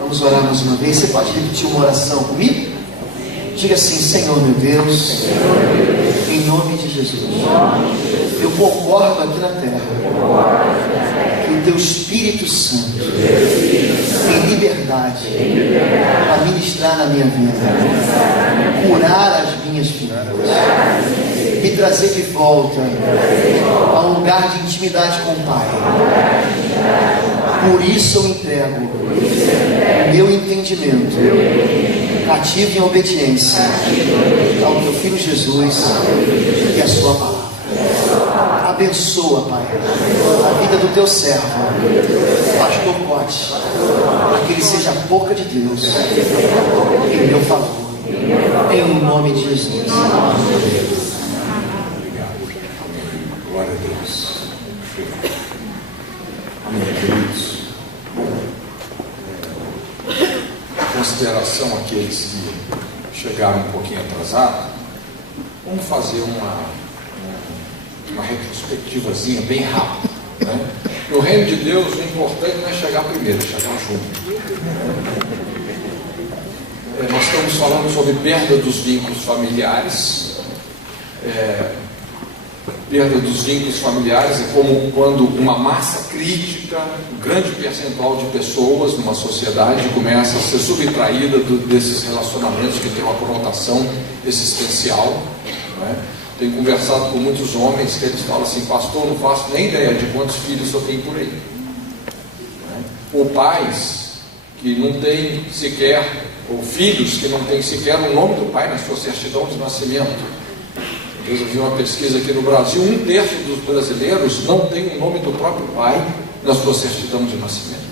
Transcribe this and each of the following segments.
Vamos orar mais uma vez. Você pode repetir uma oração comigo? Diga assim: Senhor meu Deus, em nome de Jesus, eu concordo aqui na terra que o Teu Espírito Santo tem liberdade para ministrar na minha vida, curar as minhas feridas, me trazer de volta a um lugar de intimidade com o Pai. Por isso eu entrego o meu entendimento cativo em obediência ao Teu Filho Jesus e a Sua palavra. Abençoa, Pai, a vida do Teu servo, Pastor Pote, para que ele seja a boca de Deus em meu favor, em nome de Jesus. Glória a Deus. Amém, queridos. Consideração àqueles que chegaram um pouquinho atrasados, vamos fazer uma retrospectivazinha bem rápida, né? No reino de Deus, o importante não é chegar primeiro, é chegar junto. Nós estamos falando sobre perda dos vínculos familiares. Perda dos vínculos familiares é como quando uma massa crítica, um grande percentual de pessoas numa sociedade começa a ser subtraída desses relacionamentos que tem uma conotação existencial, não é? Tenho conversado com muitos homens que eles falam assim: pastor, não faço nem ideia de quantos filhos eu tenho por aí, não é? Ou pais que não têm sequer, ou filhos que não têm sequer o nome do pai na sua certidão de nascimento. Eu vi uma pesquisa aqui no Brasil: 1/3 dos brasileiros não tem o nome do próprio pai na sua certidão de nascimento.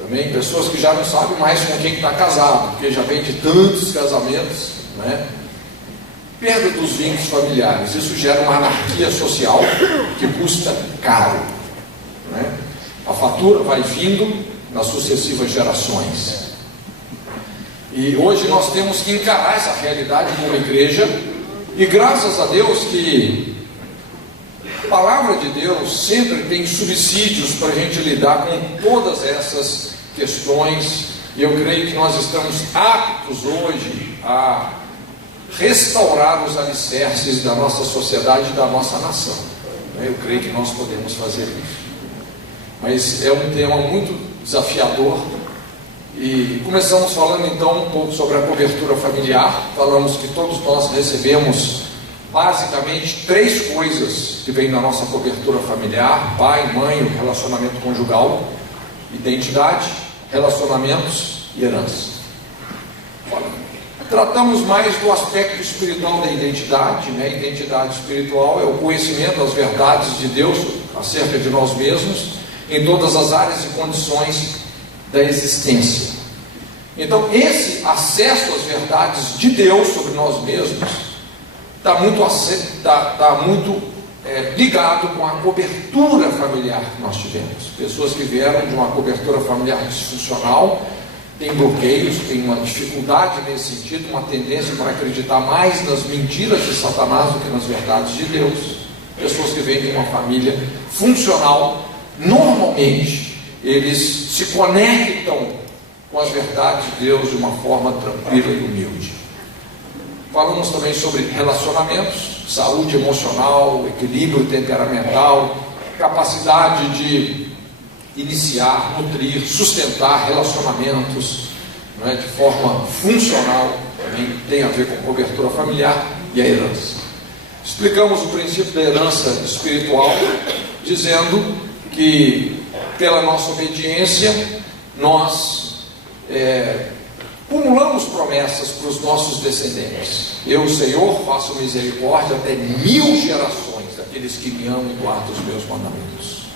Também pessoas que já não sabem mais com quem está casado, porque já vem de tantos casamentos, né? Perda dos vínculos familiares, isso gera uma anarquia social que custa caro, né? A fatura vai vindo nas sucessivas gerações. E hoje nós temos que encarar essa realidade como igreja. E graças a Deus que a palavra de Deus sempre tem subsídios para a gente lidar com todas essas questões. E eu creio que nós estamos aptos hoje a restaurar os alicerces da nossa sociedade e da nossa nação. Eu creio que nós podemos fazer isso. Mas é um tema muito desafiador. E começamos falando então um pouco sobre a cobertura familiar. Falamos que todos nós recebemos basicamente 3 coisas que vêm da nossa cobertura familiar: pai, mãe, o relacionamento conjugal, identidade, relacionamentos e herança. Tratamos mais do aspecto espiritual da identidade, né? A identidade espiritual é o conhecimento das verdades de Deus acerca de nós mesmos em todas as áreas e condições da existência. Então, esse acesso às verdades de Deus sobre nós mesmos está muito ligado com a cobertura familiar que nós tivemos. Pessoas que vieram de uma cobertura familiar disfuncional têm bloqueios, têm uma dificuldade nesse sentido, uma tendência para acreditar mais nas mentiras de Satanás do que nas verdades de Deus. Pessoas que vêm de uma família funcional, normalmente eles se conectam com as verdades de Deus de uma forma tranquila e humilde. Falamos também sobre relacionamentos, saúde emocional, equilíbrio temperamental, capacidade de iniciar, nutrir, sustentar relacionamentos, não é, de forma funcional. Também tem a ver com cobertura familiar e a herança. Explicamos o princípio da herança espiritual, dizendo que pela nossa obediência nós acumulamos promessas para os nossos descendentes. Eu, Senhor, faço misericórdia até 1000 gerações daqueles que me amam e guardam os meus mandamentos.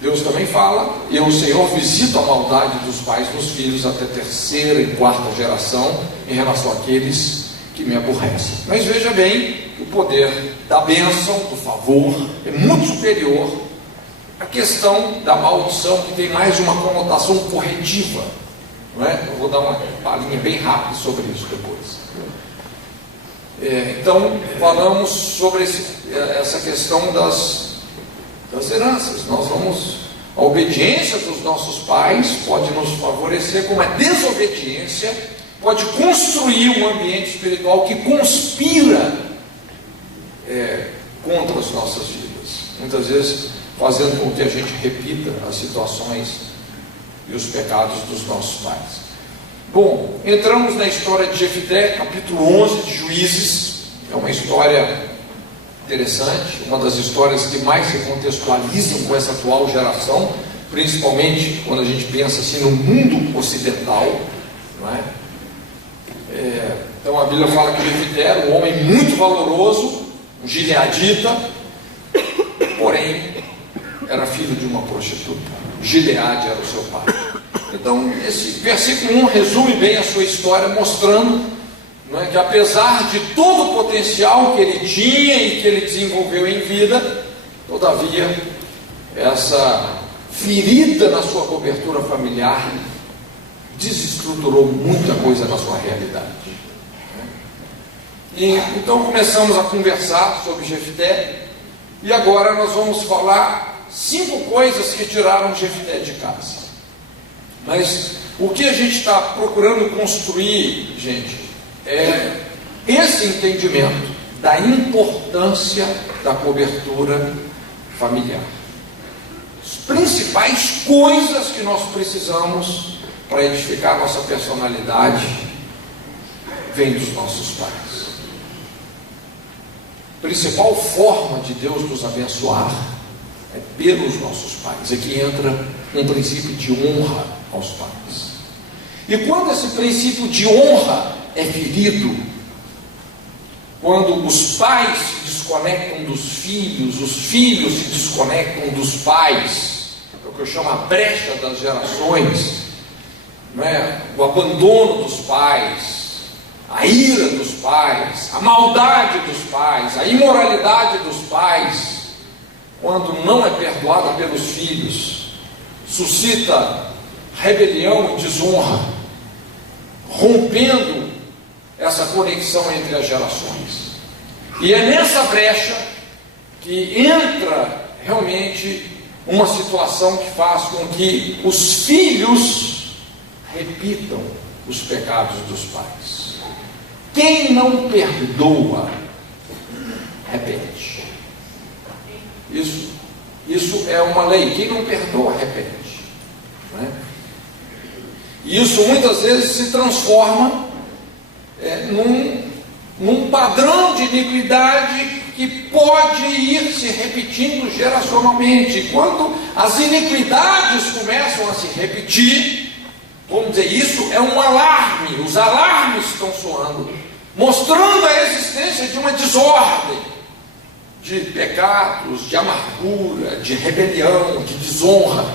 Deus também fala: eu, Senhor, visito a maldade dos pais nos filhos até 3ª e 4ª geração em relação àqueles que me aborrecem. Mas veja bem que o poder da bênção, do favor, é muito superior à questão da maldição, que tem mais uma conotação corretiva, não é? Eu vou dar uma palhinha bem rápida sobre isso depois. Então, falamos sobre essa questão das heranças. Nós vamos A obediência dos nossos pais pode nos favorecer, como a desobediência pode construir um ambiente espiritual que conspira contra as nossas vidas, muitas vezes fazendo com que a gente repita as situações e os pecados dos nossos pais. Bom, entramos na história de Jefté, capítulo 11 de Juízes. É uma história interessante, uma das histórias que mais se contextualizam com essa atual geração, principalmente quando a gente pensa assim no mundo ocidental, não é? Então a Bíblia fala que Jefté era um homem muito valoroso, um gileadita, porém era filho de uma prostituta. Gileade era o seu pai. Então esse versículo 1 resume bem a sua história, mostrando, não é, que apesar de todo o potencial que ele tinha e que ele desenvolveu em vida, todavia essa ferida na sua cobertura familiar desestruturou muita coisa na sua realidade. E então começamos a conversar sobre Jefté, e agora nós vamos falar 5 coisas que tiraram Jefté de casa. Mas o que a gente está procurando construir, gente, é esse entendimento da importância da cobertura familiar. As principais coisas que nós precisamos para edificar nossa personalidade vem dos nossos pais. A principal forma de Deus nos abençoar é pelos nossos pais. Aqui entra um princípio de honra aos pais. E quando esse princípio de honra é ferido, quando os pais se desconectam dos filhos, os filhos se desconectam dos pais, é o que eu chamo a brecha das gerações, não é? O abandono dos pais, a ira dos pais, a maldade dos pais, a imoralidade dos pais, quando não é perdoada pelos filhos, suscita rebelião e desonra, rompendo essa conexão entre as gerações. E é nessa brecha que entra realmente uma situação que faz com que os filhos repitam os pecados dos pais. Quem não perdoa, repete. Isso é uma lei. Quem não perdoa, repete. Não é? E isso muitas vezes se transforma num padrão de iniquidade que pode ir se repetindo geracionalmente. Quando as iniquidades começam a se repetir, vamos dizer, isso é um alarme. Os alarmes estão soando, mostrando a existência de uma desordem, de pecados, de amargura, de rebelião, de desonra,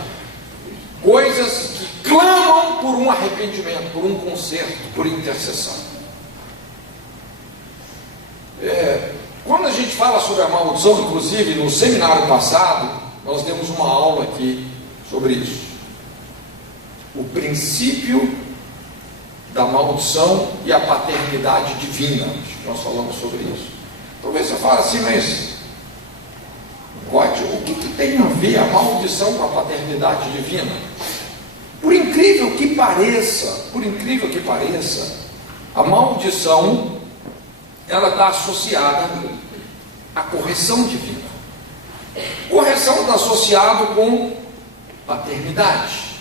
coisas que clamam por um arrependimento, por um conserto, por intercessão. Quando a gente fala sobre a maldição, inclusive no seminário passado, nós demos uma aula aqui sobre isso. O princípio da maldição e a paternidade divina. Nós falamos sobre isso. Talvez você fale assim, mas o que tem a ver a maldição com a paternidade divina? Por incrível que pareça, a maldição ela está associada à correção divina. Correção está associado com paternidade.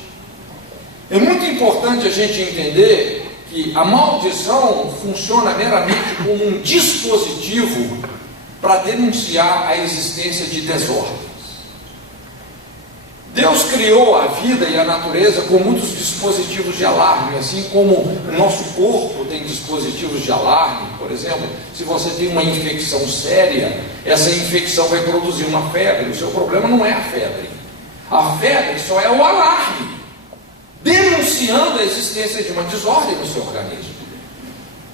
É muito importante a gente entender que a maldição funciona meramente como um dispositivo para denunciar a existência de desordens. Deus criou a vida e a natureza com muitos dispositivos de alarme, assim como o nosso corpo tem dispositivos de alarme. Por exemplo, se você tem uma infecção séria, essa infecção vai produzir uma febre. O seu problema não é a febre. A febre só é o alarme, denunciando a existência de uma desordem no seu organismo.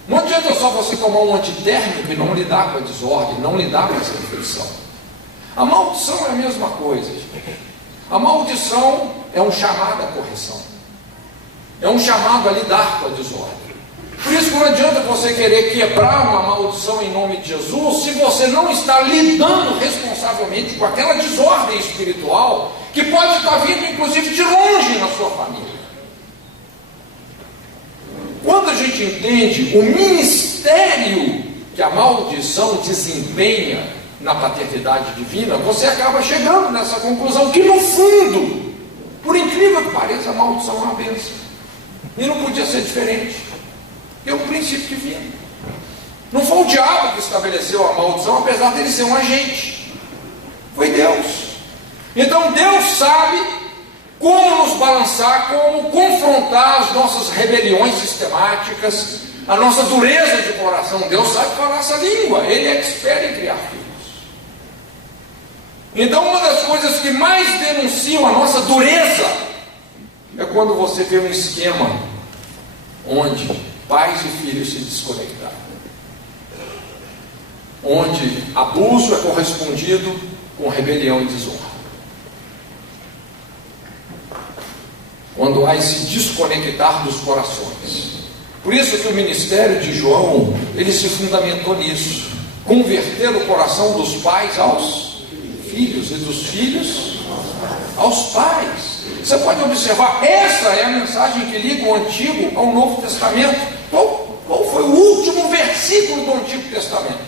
Não adianta só você tomar um antitérmico e não lidar com a desordem, não lidar com essa infecção. A maldição é a mesma coisa, gente. A maldição é um chamado à correção, é um chamado a lidar com a desordem. Por isso não adianta você querer quebrar uma maldição em nome de Jesus se você não está lidando responsavelmente com aquela desordem espiritual que pode estar vindo inclusive de longe na sua família. Quando a gente entende o ministério que a maldição desempenha na paternidade divina, você acaba chegando nessa conclusão que, no fundo, por incrível que pareça, a maldição é uma bênção. E não podia ser diferente. É um princípio divino. Não foi o diabo que estabeleceu a maldição, apesar dele ser um agente. Foi Deus. Então Deus sabe como nos balançar, como confrontar as nossas rebeliões sistemáticas, a nossa dureza de coração. Deus sabe falar essa língua, Ele é expert em criar filhos. Então uma das coisas que mais denunciam a nossa dureza é quando você vê um esquema onde pais e filhos se desconectaram, onde abuso é correspondido com rebelião e desonra, quando há esse desconectar dos corações. Por isso que o ministério de João, ele se fundamentou nisso, converter o coração dos pais aos filhos e dos filhos aos pais. Você pode observar, essa é a mensagem que liga o Antigo ao Novo Testamento. Qual foi o último versículo do Antigo Testamento?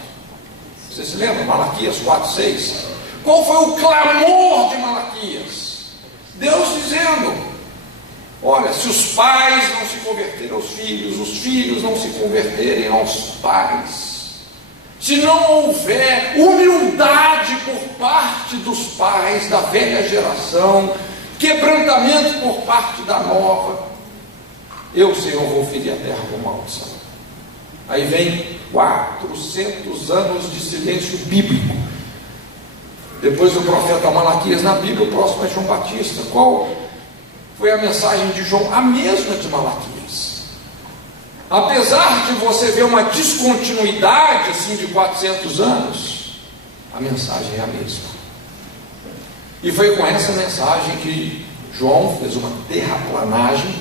Você se lembra? Malaquias 4:6. Qual foi o clamor de Malaquias? Deus dizendo: olha, se os pais não se converterem aos filhos, os filhos não se converterem aos pais, se não houver humildade por parte dos pais da velha geração, quebrantamento por parte da nova, eu, Senhor, vou ferir a terra com maldição. Aí vem 400 anos de silêncio bíblico. Depois do profeta Malaquias na Bíblia, o próximo é João Batista. Qual foi a mensagem de João? A mesma de Malaquias. Apesar de você ver uma descontinuidade assim de 400 anos, a mensagem é a mesma. E foi com essa mensagem que João fez uma terraplanagem,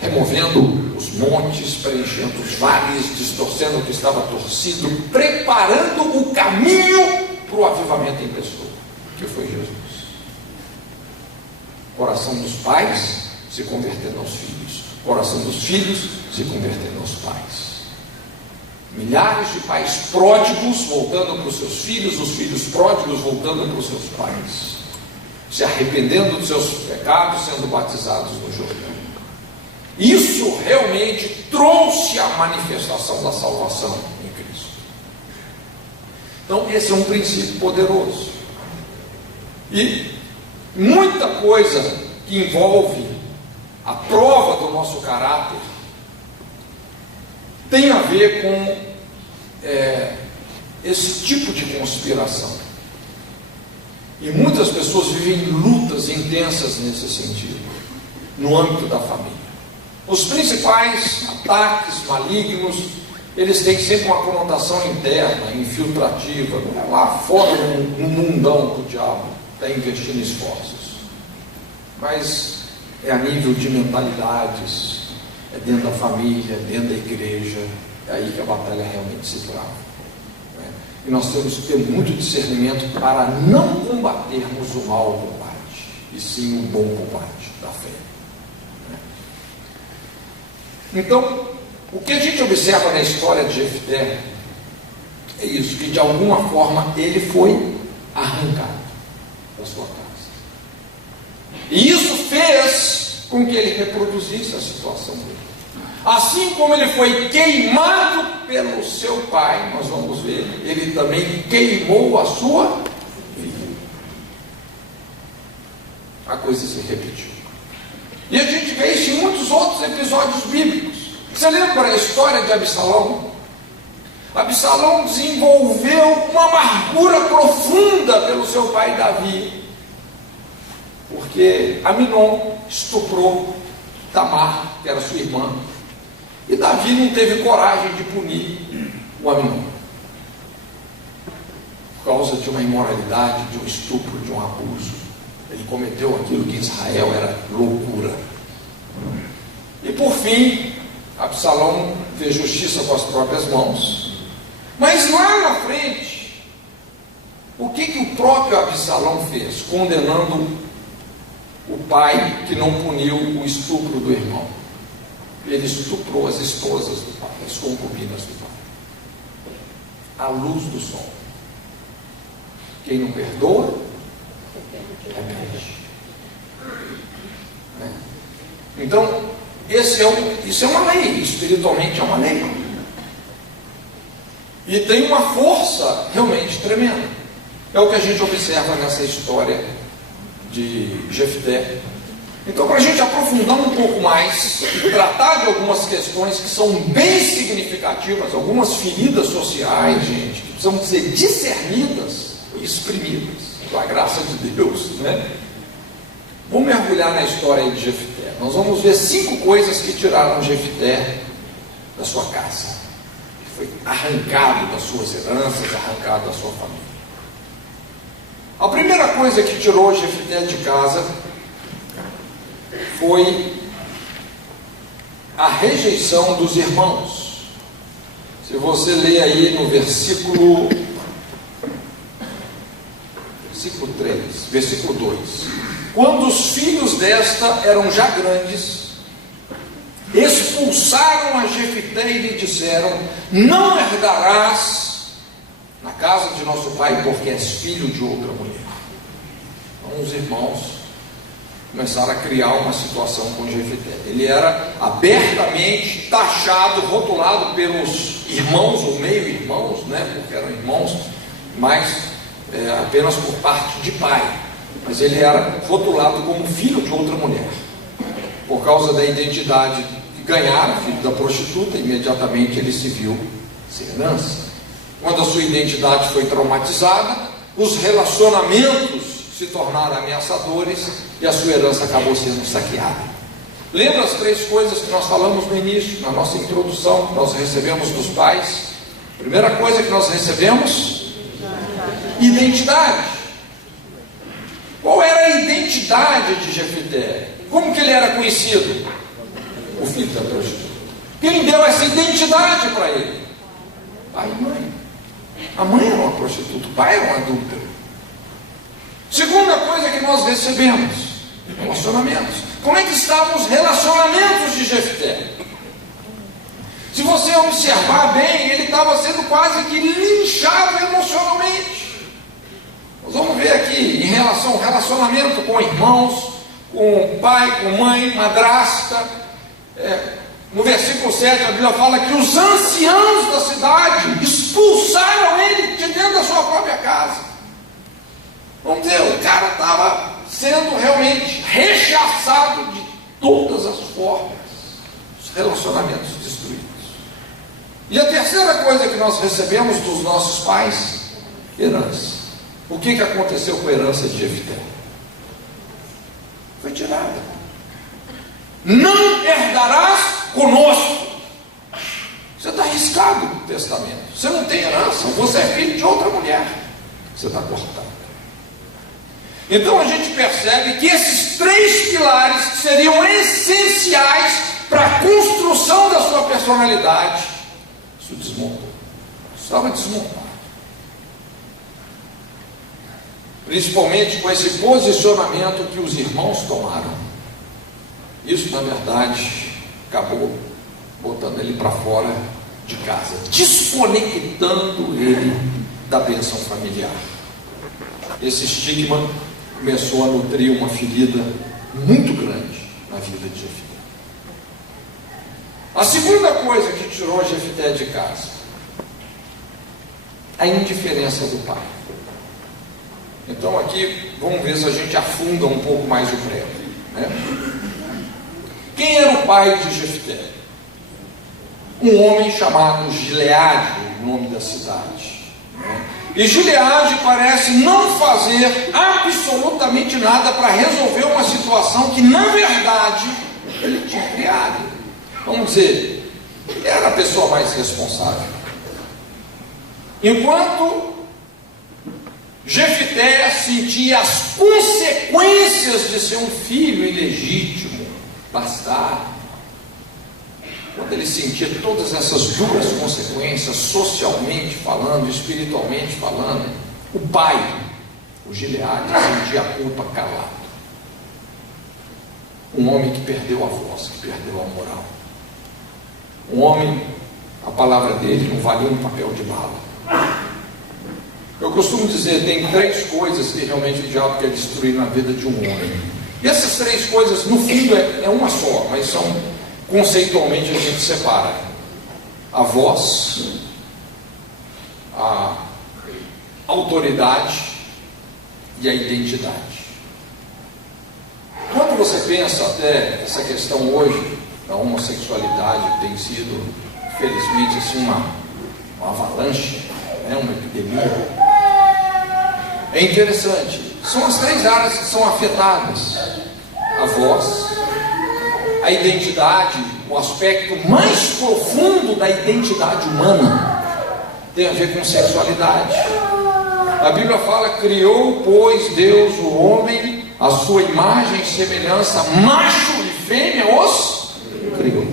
removendo os montes, preenchendo os vales, distorcendo o que estava torcido, preparando o caminho para o avivamento em pessoa, que foi Jesus. Coração dos pais se convertendo aos filhos, coração dos filhos se convertendo aos pais. Milhares de pais pródigos voltando para os seus filhos, os filhos pródigos voltando para os seus pais, se arrependendo dos seus pecados, sendo batizados no Jordão. Isso realmente trouxe a manifestação da salvação em Cristo. Então esse é um princípio poderoso. E muita coisa que envolve a prova do nosso caráter tem a ver com esse tipo de conspiração. E muitas pessoas vivem lutas intensas nesse sentido, no âmbito da família. Os principais ataques malignos, eles têm sempre uma conotação interna, infiltrativa. Não é lá fora no mundão que o diabo está investindo esforços, mas é a nível de mentalidades, é dentro da família, dentro da igreja. É aí que a batalha realmente se trava, né? E nós temos que ter muito discernimento para não combatermos o mau combate, e sim o bom combate da fé, né? Então, o que a gente observa na história de Jefté é isso, que de alguma forma ele foi arrancado da sua casa. E isso fez com que ele reproduzisse a situação dele. Assim como ele foi queimado pelo seu pai, nós vamos ver, ele também queimou a sua filha. A coisa se repetiu. E a gente vê isso em muitos outros episódios bíblicos. Você lembra a história de Absalão? Absalão desenvolveu uma amargura profunda pelo seu pai Davi, porque Aminon estuprou Tamar, que era sua irmã, e Davi não teve coragem de punir o Aminon, por causa de uma imoralidade, de um estupro, de um abuso. Ele cometeu aquilo que em Israel era loucura. E por fim, Absalão fez justiça com as próprias mãos. Mas lá na frente, o que o próprio Absalão fez? Condenando o pai que não puniu o estupro do irmão. Ele estuprou as esposas do pai, as concubinas do pai, à luz do sol. Quem não perdoa, repete. Então, isso é uma lei, espiritualmente é uma lei. E tem uma força realmente tremenda. É o que a gente observa nessa história de Jefté. Então, para a gente aprofundar um pouco mais e tratar de algumas questões que são bem significativas, algumas feridas sociais, gente, que precisam ser discernidas e exprimidas, com a graça de Deus, né? Vamos mergulhar na história de Jefté. Nós vamos ver 5 coisas que tiraram Jefté da sua casa, que foi arrancado das suas heranças, arrancado da sua família. A primeira coisa que tirou Jefté de casa foi a rejeição dos irmãos. Se você ler aí no versículo 3, versículo 2: quando os filhos desta eram já grandes, expulsaram a Jefté e lhe disseram: não herdarás na casa de nosso pai, porque és filho de outra mulher. Então os irmãos começaram a criar uma situação com Jefté. Ele era abertamente taxado, rotulado pelos irmãos, ou meio-irmãos, né? Porque eram irmãos, mas apenas por parte de pai. Mas ele era rotulado como filho de outra mulher, por causa da identidade que ganhara, filho da prostituta. Imediatamente ele se viu sem herança. Quando a sua identidade foi traumatizada, os relacionamentos se tornaram ameaçadores e a sua herança acabou sendo saqueada. Lembra as 3 coisas que nós falamos no início, na nossa introdução, que nós recebemos dos pais? Primeira coisa que nós recebemos: identidade. Qual era a identidade de Jefté? Como que ele era conhecido? O filho da prostituta. Quem deu essa identidade para ele? Pai e mãe. A mãe era uma prostituta, o pai era um adúltero. Segunda coisa que nós recebemos: relacionamentos. Como é que estavam os relacionamentos de Jefté? Se você observar bem, ele estava sendo quase que linchado emocionalmente. Nós vamos ver aqui em relação ao relacionamento com irmãos, com pai, com mãe, madrasta. No versículo 7 a Bíblia fala que os anciãos da cidade expulsaram ele de dentro da sua própria casa. Vamos dizer, o cara estava sendo realmente rechaçado de todas as formas, os relacionamentos destruídos. E a terceira coisa que nós recebemos dos nossos pais: herança. O que aconteceu com a herança de Jefté? Foi tirada. Não herdarás conosco. Você está arriscado no testamento. Você não tem herança. Você é filho de outra mulher. Você está cortado. Então a gente percebe que esses 3 pilares que seriam essenciais para a construção da sua personalidade, isso desmontou. Estava desmontado. Principalmente com esse posicionamento que os irmãos tomaram. Isso, na verdade, acabou botando ele para fora de casa, desconectando ele da bênção familiar. Esse estigma começou a nutrir uma ferida muito grande na vida de Jefté. A segunda coisa que tirou Jefté de casa: a indiferença do pai. Então aqui, vamos ver se a gente afunda um pouco mais o prédio, né? Quem era o pai de Jefté? Um homem chamado Gileade, o nome da cidade, né? E Gileade parece não fazer absolutamente nada para resolver uma situação que, na verdade, ele tinha criado. Vamos dizer, ele era a pessoa mais responsável. Enquanto Jefté sentia as consequências de ser um filho ilegítimo, bastardo, quando ele sentia todas essas duras consequências, socialmente falando, espiritualmente falando, o pai, o Gileade, sentia a culpa calado. Um homem que perdeu a voz, que perdeu a moral. Um homem, a palavra dele não valia um papel de bala. Eu costumo dizer, tem 3 coisas que realmente o diabo quer destruir na vida de um homem. E essas 3 coisas, no fundo, é uma só, mas são, conceitualmente, a gente separa. A voz, a autoridade e a identidade. Quando você pensa até essa questão hoje, da homossexualidade, que tem sido, felizmente, assim, uma avalanche, né, uma epidemia, é interessante. São as 3 áreas que são afetadas: a voz, a identidade, o aspecto mais profundo da identidade humana tem a ver com sexualidade. A Bíblia fala: criou, pois, Deus o homem, a sua imagem e semelhança, macho e fêmea os criou.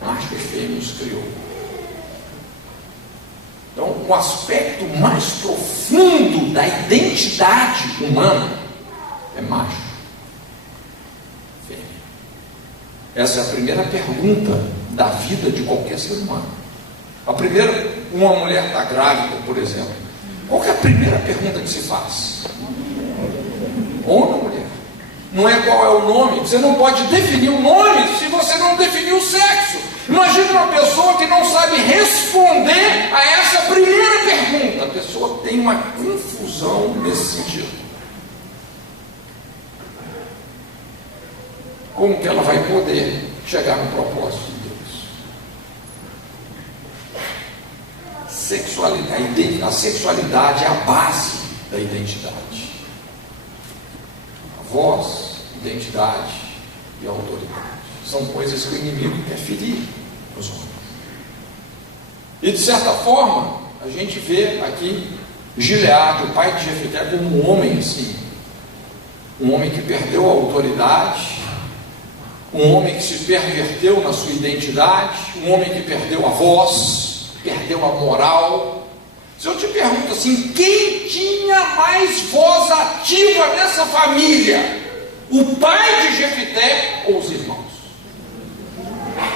Macho e fêmea os criou. Então, o aspecto mais profundo da identidade humana é macho, fêmea. Essa é a primeira pergunta da vida de qualquer ser humano. A primeira, uma mulher está grávida, por exemplo. Qual é a primeira pergunta que se faz? Homem ou mulher? Não é qual é o nome. Você não pode definir o nome se você não definir o sexo. Imagina uma pessoa que não sabe responder a essa primeira pergunta. A pessoa tem uma confusão nesse sentido. Como que ela vai poder chegar no propósito de Deus? A sexualidade é a base da identidade. A voz, identidade e autoridade são coisas que o inimigo quer ferir os homens. E de certa forma, a gente vê aqui Gileade, o pai de Jefité, como um homem assim, um homem que perdeu a autoridade, um homem que se perverteu na sua identidade, um homem que perdeu a voz, perdeu a moral. Se eu te pergunto assim, quem tinha mais voz ativa nessa família? O pai de Jefité ou os irmãos?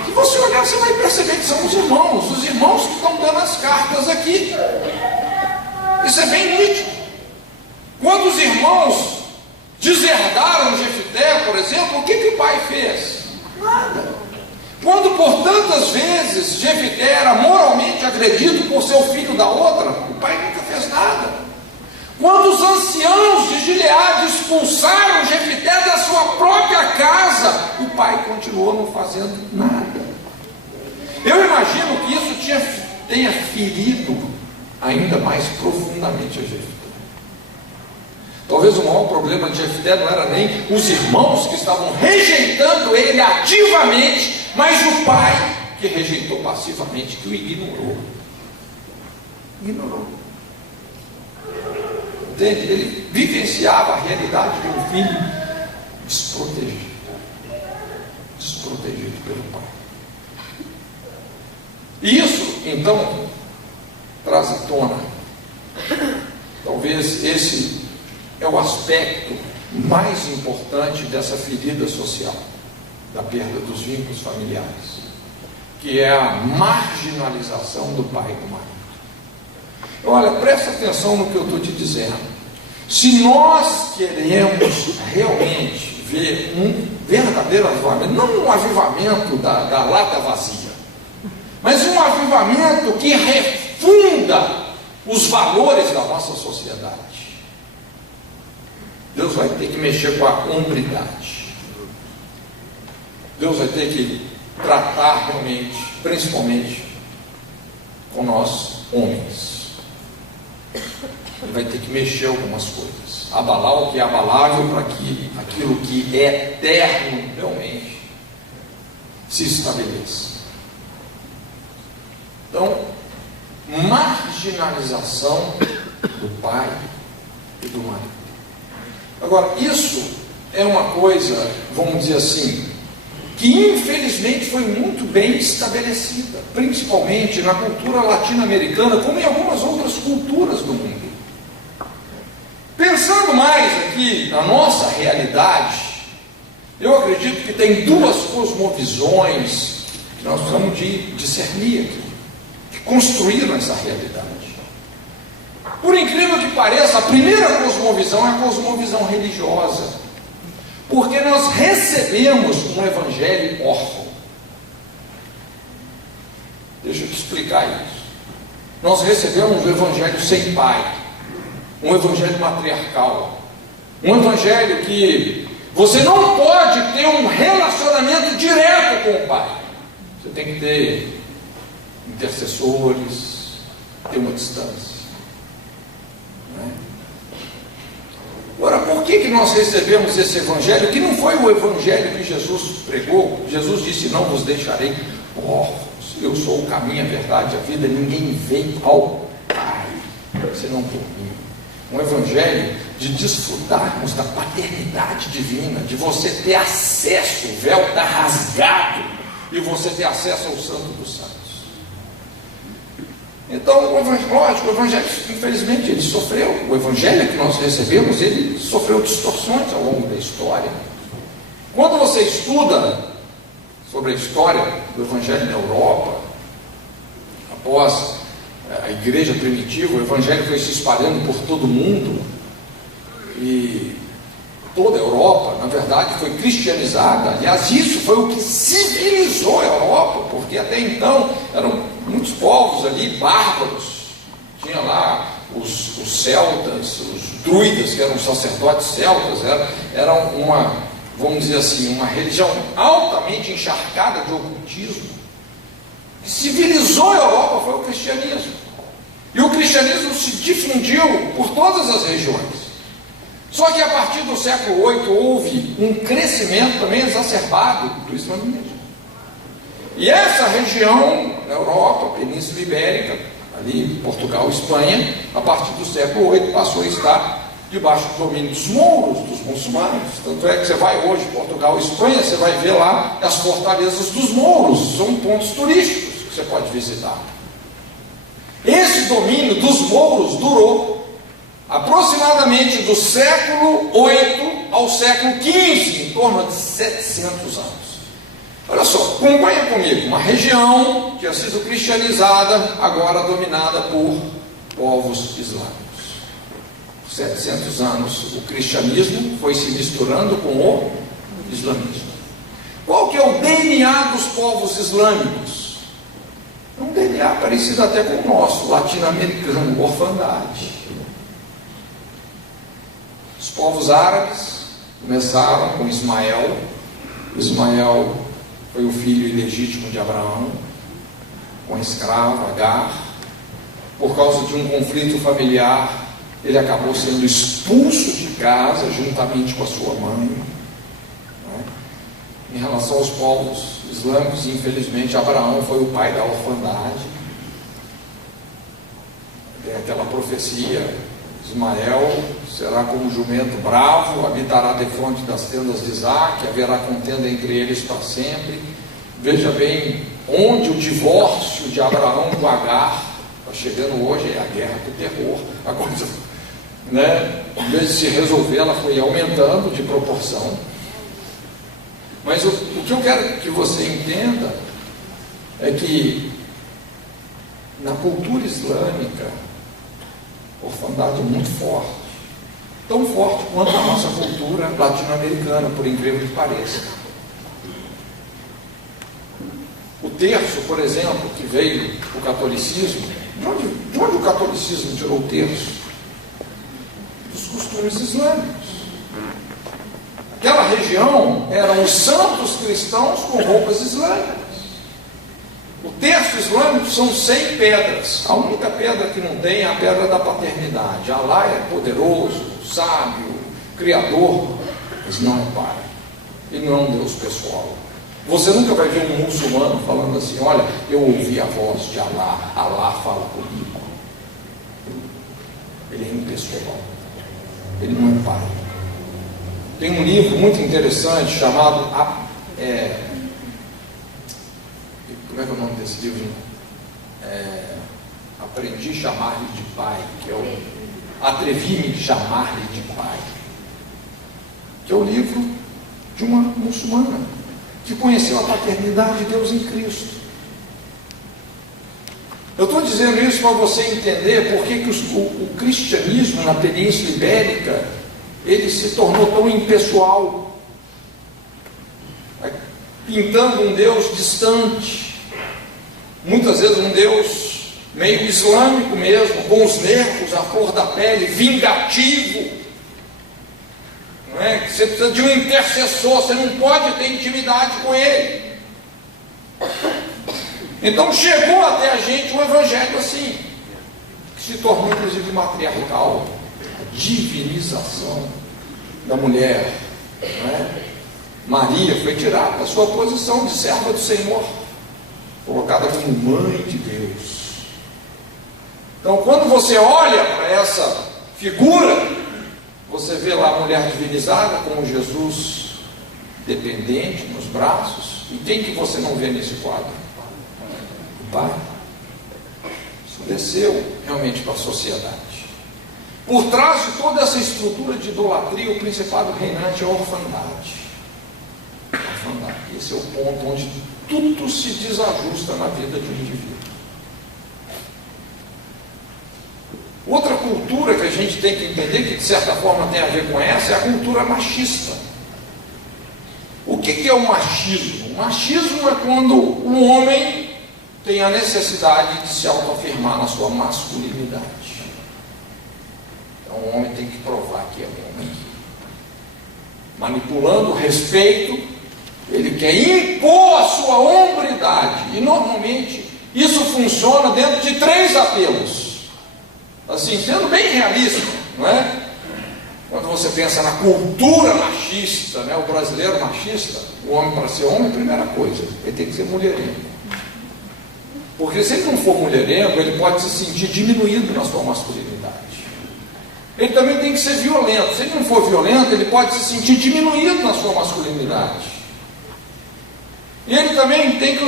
Se você olhar, você vai perceber que são os irmãos que estão dando as cartas aqui. Isso é bem nítido. Quando os irmãos deserdaram Jefité, por exemplo, o que o pai fez? Nada. Quando por tantas vezes Jefité era moralmente agredido por seu filho da outra, o pai nunca fez nada. Quando os anciãos de Gileade expulsaram Jefité da sua própria casa, o pai continuou não fazendo nada. Eu imagino que isso tenha ferido ainda mais profundamente a Jefité. Talvez o maior problema de Jefité não era nem os irmãos que estavam rejeitando ele ativamente, mas o pai que rejeitou passivamente, que o ignorou. Entende? Ele vivenciava a realidade de um filho desprotegido pelo pai. E isso, então, traz à tona, talvez esse é o aspecto mais importante dessa ferida social, da perda dos vínculos familiares, que é a marginalização do pai e do marido. Olha, presta atenção no que eu estou te dizendo. Se nós queremos realmente ver um verdadeiro avivamento, não um avivamento da lata vazia, mas um avivamento que refunda os valores da nossa sociedade, Deus vai ter que mexer com a hombridade. Deus vai ter que tratar realmente, principalmente com nós homens. Ele vai ter que mexer algumas coisas, abalar o que é abalável para que aquilo que é eterno realmente se estabeleça. Então, marginalização do pai e do marido. Agora, isso é uma coisa, vamos dizer assim, que infelizmente foi muito bem estabelecida, principalmente na cultura latino-americana, como em algumas outras culturas do mundo. Pensando mais aqui na nossa realidade, Eu acredito que tem duas cosmovisões que nós precisamos de discernir aqui, que construíram essa realidade. Por incrível que pareça, a primeira cosmovisão é a cosmovisão religiosa, porque nós recebemos um evangelho órfão. Deixa eu te explicar isso. Nós recebemos um evangelho sem pai, um evangelho matriarcal, um evangelho que você não pode ter um relacionamento direto com o pai. Você tem que ter intercessores, ter uma distância. Agora, por que nós recebemos esse evangelho, que não foi o evangelho que Jesus pregou? Jesus disse: não vos deixarei órfãos, eu sou o caminho, a verdade, a vida, ninguém vem ao Pai senão por mim. Um evangelho de desfrutarmos da paternidade divina, de você ter acesso, o véu está rasgado, e você ter acesso ao Santo dos Santos. Então, lógico, o evangelho, infelizmente, ele sofreu. O evangelho que nós recebemos, ele sofreu distorções ao longo da história. Quando você estuda sobre a história do evangelho na Europa, após a igreja primitiva, o evangelho foi se espalhando por todo o mundo, e toda a Europa, na verdade, foi cristianizada. Aliás, isso foi o que civilizou a Europa, porque até então eram muitos povos ali, bárbaros. Tinha lá os celtas, os druidas, que eram sacerdotes celtas, eram uma, vamos dizer assim, uma religião altamente encharcada de ocultismo. O que civilizou a Europa foi o cristianismo. E o cristianismo se difundiu por todas as regiões. Só que a partir do século VIII houve um crescimento também exacerbado do islamismo. E essa região, na Europa, Península Ibérica, ali Portugal, Espanha, a partir do século VIII passou a estar debaixo do domínio dos mouros, dos muçulmanos. Tanto é que você vai hoje, Portugal e Espanha, você vai ver lá as fortalezas dos mouros, são pontos turísticos que você pode visitar. Esse domínio dos mouros durou aproximadamente do século VIII ao século XV, em torno de 700 anos. Olha só, acompanha comigo, uma região que tinha sido cristianizada, agora dominada por povos islâmicos. 700 anos, o cristianismo foi se misturando com o islamismo. Qual que é o DNA dos povos islâmicos? É um DNA parecido até com o nosso, latino-americano, orfandade. Os povos árabes começaram com Ismael. Ismael foi o filho ilegítimo de Abraão, com a escrava Agar. Por causa de um conflito familiar, ele acabou sendo expulso de casa juntamente com a sua mãe. Em relação aos povos islâmicos, infelizmente, Abraão foi o pai da orfandade. Tem aquela profecia: Ismael será como jumento bravo, habitará defronte das tendas de Isaac, haverá contenda entre eles para sempre. Veja bem, onde o divórcio de Abraão com Agar está chegando hoje é a guerra do terror. A coisa, em vez de se resolver, ela foi aumentando de proporção. Mas o que eu quero que você entenda é que na cultura islâmica, a orfandade é muito forte, tão forte quanto a nossa cultura latino-americana, por incrível que pareça. O terço, por exemplo, que veio do catolicismo, de onde o catolicismo tirou o terço? Dos costumes islâmicos. Aquela região eram os santos cristãos com roupas islâmicas. O terço islâmico são 100 pedras. A única pedra que não tem é a pedra da paternidade. Allah é poderoso, sábio, criador, mas não é pai. Ele não é um Deus pessoal. Você nunca vai ver um muçulmano falando assim: olha, eu ouvi a voz de Allah, Allah fala comigo. Ele é impessoal. Ele não é pai. Tem um livro muito interessante chamado como é que é o nome desse livro? Aprendi a chamar-lhe de pai, que é o Atrevi-me a chamar-lhe de pai, que é o livro de uma muçulmana que conheceu a paternidade de Deus em Cristo. Eu estou dizendo isso para você entender por que o cristianismo na Península Ibérica ele se tornou tão impessoal, pintando um Deus distante, muitas vezes um Deus meio islâmico mesmo, com os nervos à flor da pele, vingativo. Não é? Você precisa de um intercessor, você não pode ter intimidade com ele. Então chegou até a gente um evangelho assim, que se tornou inclusive matriarcal, a divinização da mulher. Não é? Maria foi tirada da sua posição de serva do Senhor, colocada como mãe de Deus. Então quando você olha para essa figura, você vê lá a mulher divinizada como Jesus dependente nos braços. E quem que você não vê nesse quadro? O Pai. Isso desceu realmente para a sociedade. Por trás de toda essa estrutura de idolatria, o principado reinante é a orfandade. Esse é o ponto onde tudo se desajusta na vida de um indivíduo. Outra cultura que a gente tem que entender, que de certa forma tem a ver com essa, é a cultura machista. O que é o machismo? O machismo é quando o homem tem a necessidade de se autoafirmar na sua masculinidade. Então o homem tem que provar que é homem. Manipulando o respeito, ele quer impor a sua hombridade. E normalmente isso funciona dentro de 3 apelos. Assim, sendo bem realista, não é? Quando você pensa na cultura machista, né, o brasileiro machista, o homem, para ser homem, primeira coisa, ele tem que ser mulherengo. Porque se ele não for mulherengo, ele pode se sentir diminuído na sua masculinidade. Ele também tem que ser violento. Se ele não for violento, ele pode se sentir diminuído na sua masculinidade. E ele também tem que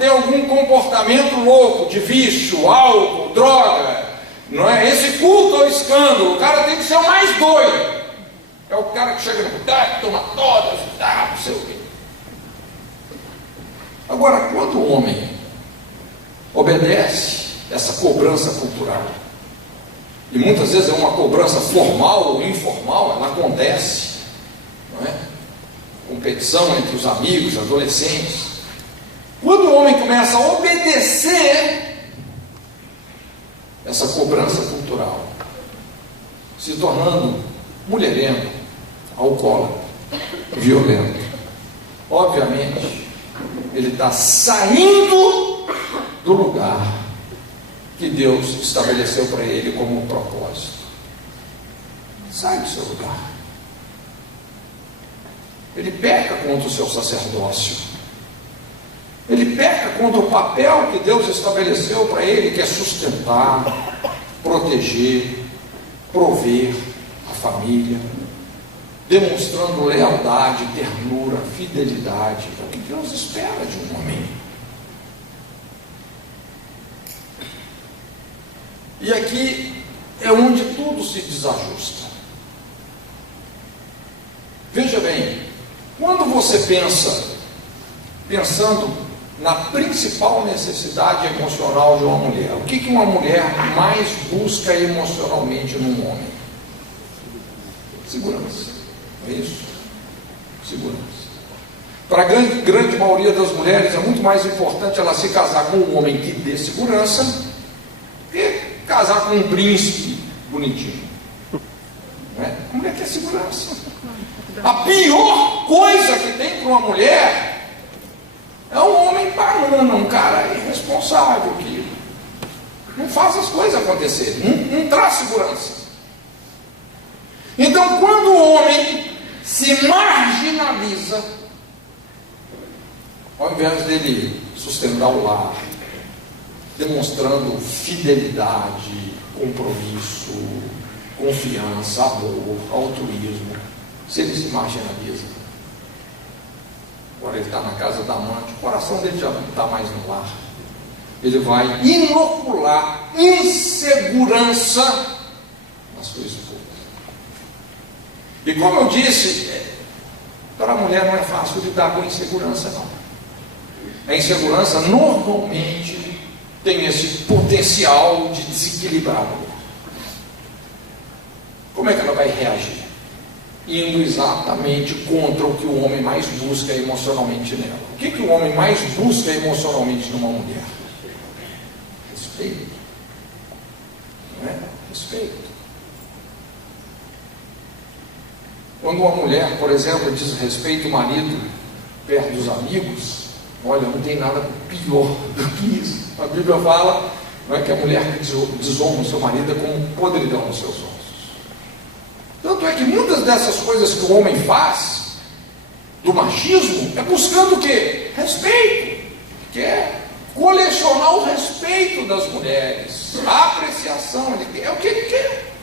ter algum comportamento louco, de vício, álcool, droga. Não é? Esse culto ao escândalo, o cara tem que ser o mais doido. É o cara que chega no boteco, toma todas, não sei o quê. Agora, quando o homem obedece essa cobrança cultural, e muitas vezes é uma cobrança formal ou informal, ela acontece, não é? Competição entre os amigos, adolescentes. Quando o homem começa a obedecer essa cobrança cultural, se tornando mulherengo, alcoólatra, violento, obviamente ele está saindo do lugar que Deus estabeleceu para ele como um propósito. Sai do seu lugar. Ele peca contra o seu sacerdócio. Ele peca contra o papel que Deus estabeleceu para ele, que é sustentar, proteger, prover a família, demonstrando lealdade, ternura, fidelidade. É o que Deus espera de um homem. E aqui é onde tudo se desajusta. Veja bem, quando você pensando na principal necessidade emocional de uma mulher, o que uma mulher mais busca emocionalmente num homem? Segurança. É isso? Segurança. Para a grande maioria das mulheres é muito mais importante ela se casar com um homem que dê segurança que casar com um príncipe bonitinho. Não é? A mulher quer segurança. A pior coisa que tem para uma mulher é um homem banana, um cara irresponsável que não faz as coisas acontecerem, não traz segurança. Então, quando o homem se marginaliza, ao invés dele sustentar o lar, demonstrando fidelidade, compromisso, confiança, amor, altruísmo, se ele se marginaliza, agora ele está na casa da amante, o coração dele já não está mais no lar, ele vai inocular insegurança na sua esposa. E como eu disse, Para a mulher não é fácil lidar com a insegurança, não. A insegurança normalmente tem esse potencial de desequilibrar a mulher. Como é que ela vai reagir? Indo exatamente contra o que o homem mais busca emocionalmente nela. O que o homem mais busca emocionalmente numa mulher? Respeito. Não é? Respeito. Quando uma mulher, por exemplo, desrespeita o marido perto dos amigos, olha, não tem nada pior do que isso. A Bíblia fala, não é, que a mulher que desonra o seu marido é como podridão nos seus ossos. Tanto é que muitas dessas coisas que o homem faz, do machismo, é buscando o quê? Respeito. Quer colecionar o respeito das mulheres, a apreciação, é o que ele quer.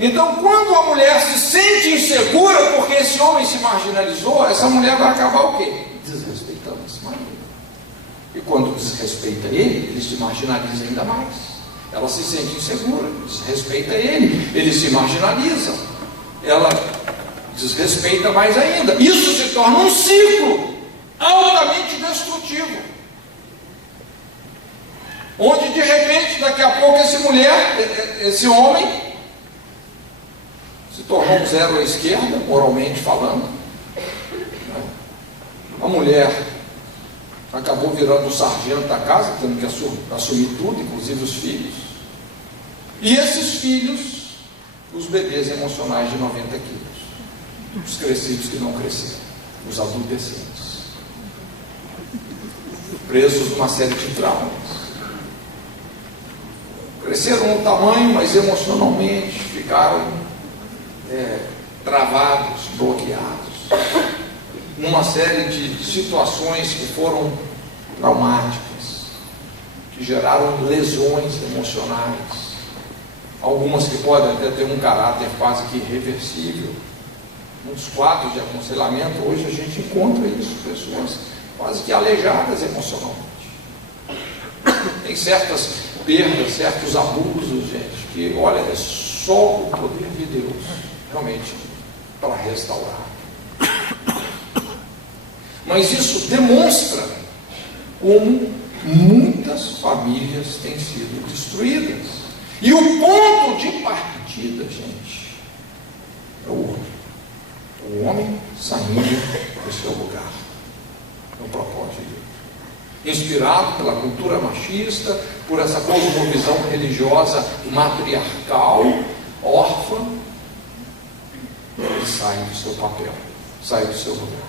Então, quando a mulher se sente insegura porque esse homem se marginalizou, essa mulher vai acabar o quê? Desrespeitando esse marido. E quando desrespeita ele se marginaliza ainda mais. Ela se sente insegura, desrespeita ele se marginaliza. Ela desrespeita mais ainda. Isso se torna um ciclo altamente destrutivo. Onde de repente, daqui a pouco, esse homem se tornou um zero à esquerda, moralmente falando. A mulher acabou virando o sargento da casa, tendo que assumir tudo, inclusive os filhos. E esses filhos, os bebês emocionais de 90 quilos, os crescidos que não cresceram, os adolescentes, presos numa série de traumas. Cresceram no tamanho, mas emocionalmente ficaram travados, bloqueados, numa série de situações que foram traumáticas, que geraram lesões emocionais, algumas que podem até ter um caráter quase que irreversível. Nos quadros de aconselhamento, hoje a gente encontra isso, pessoas quase que aleijadas emocionalmente. Tem certas perdas, certos abusos, gente, que, olha, é só o poder de Deus realmente para restaurar. Mas isso demonstra como muitas famílias têm sido destruídas. E o ponto de partida, gente, é o homem. O homem saindo do seu lugar. É o propósito de Deus. Inspirado pela cultura machista, por essa cosmovisão religiosa matriarcal, órfã, ele sai do seu papel, sai do seu lugar.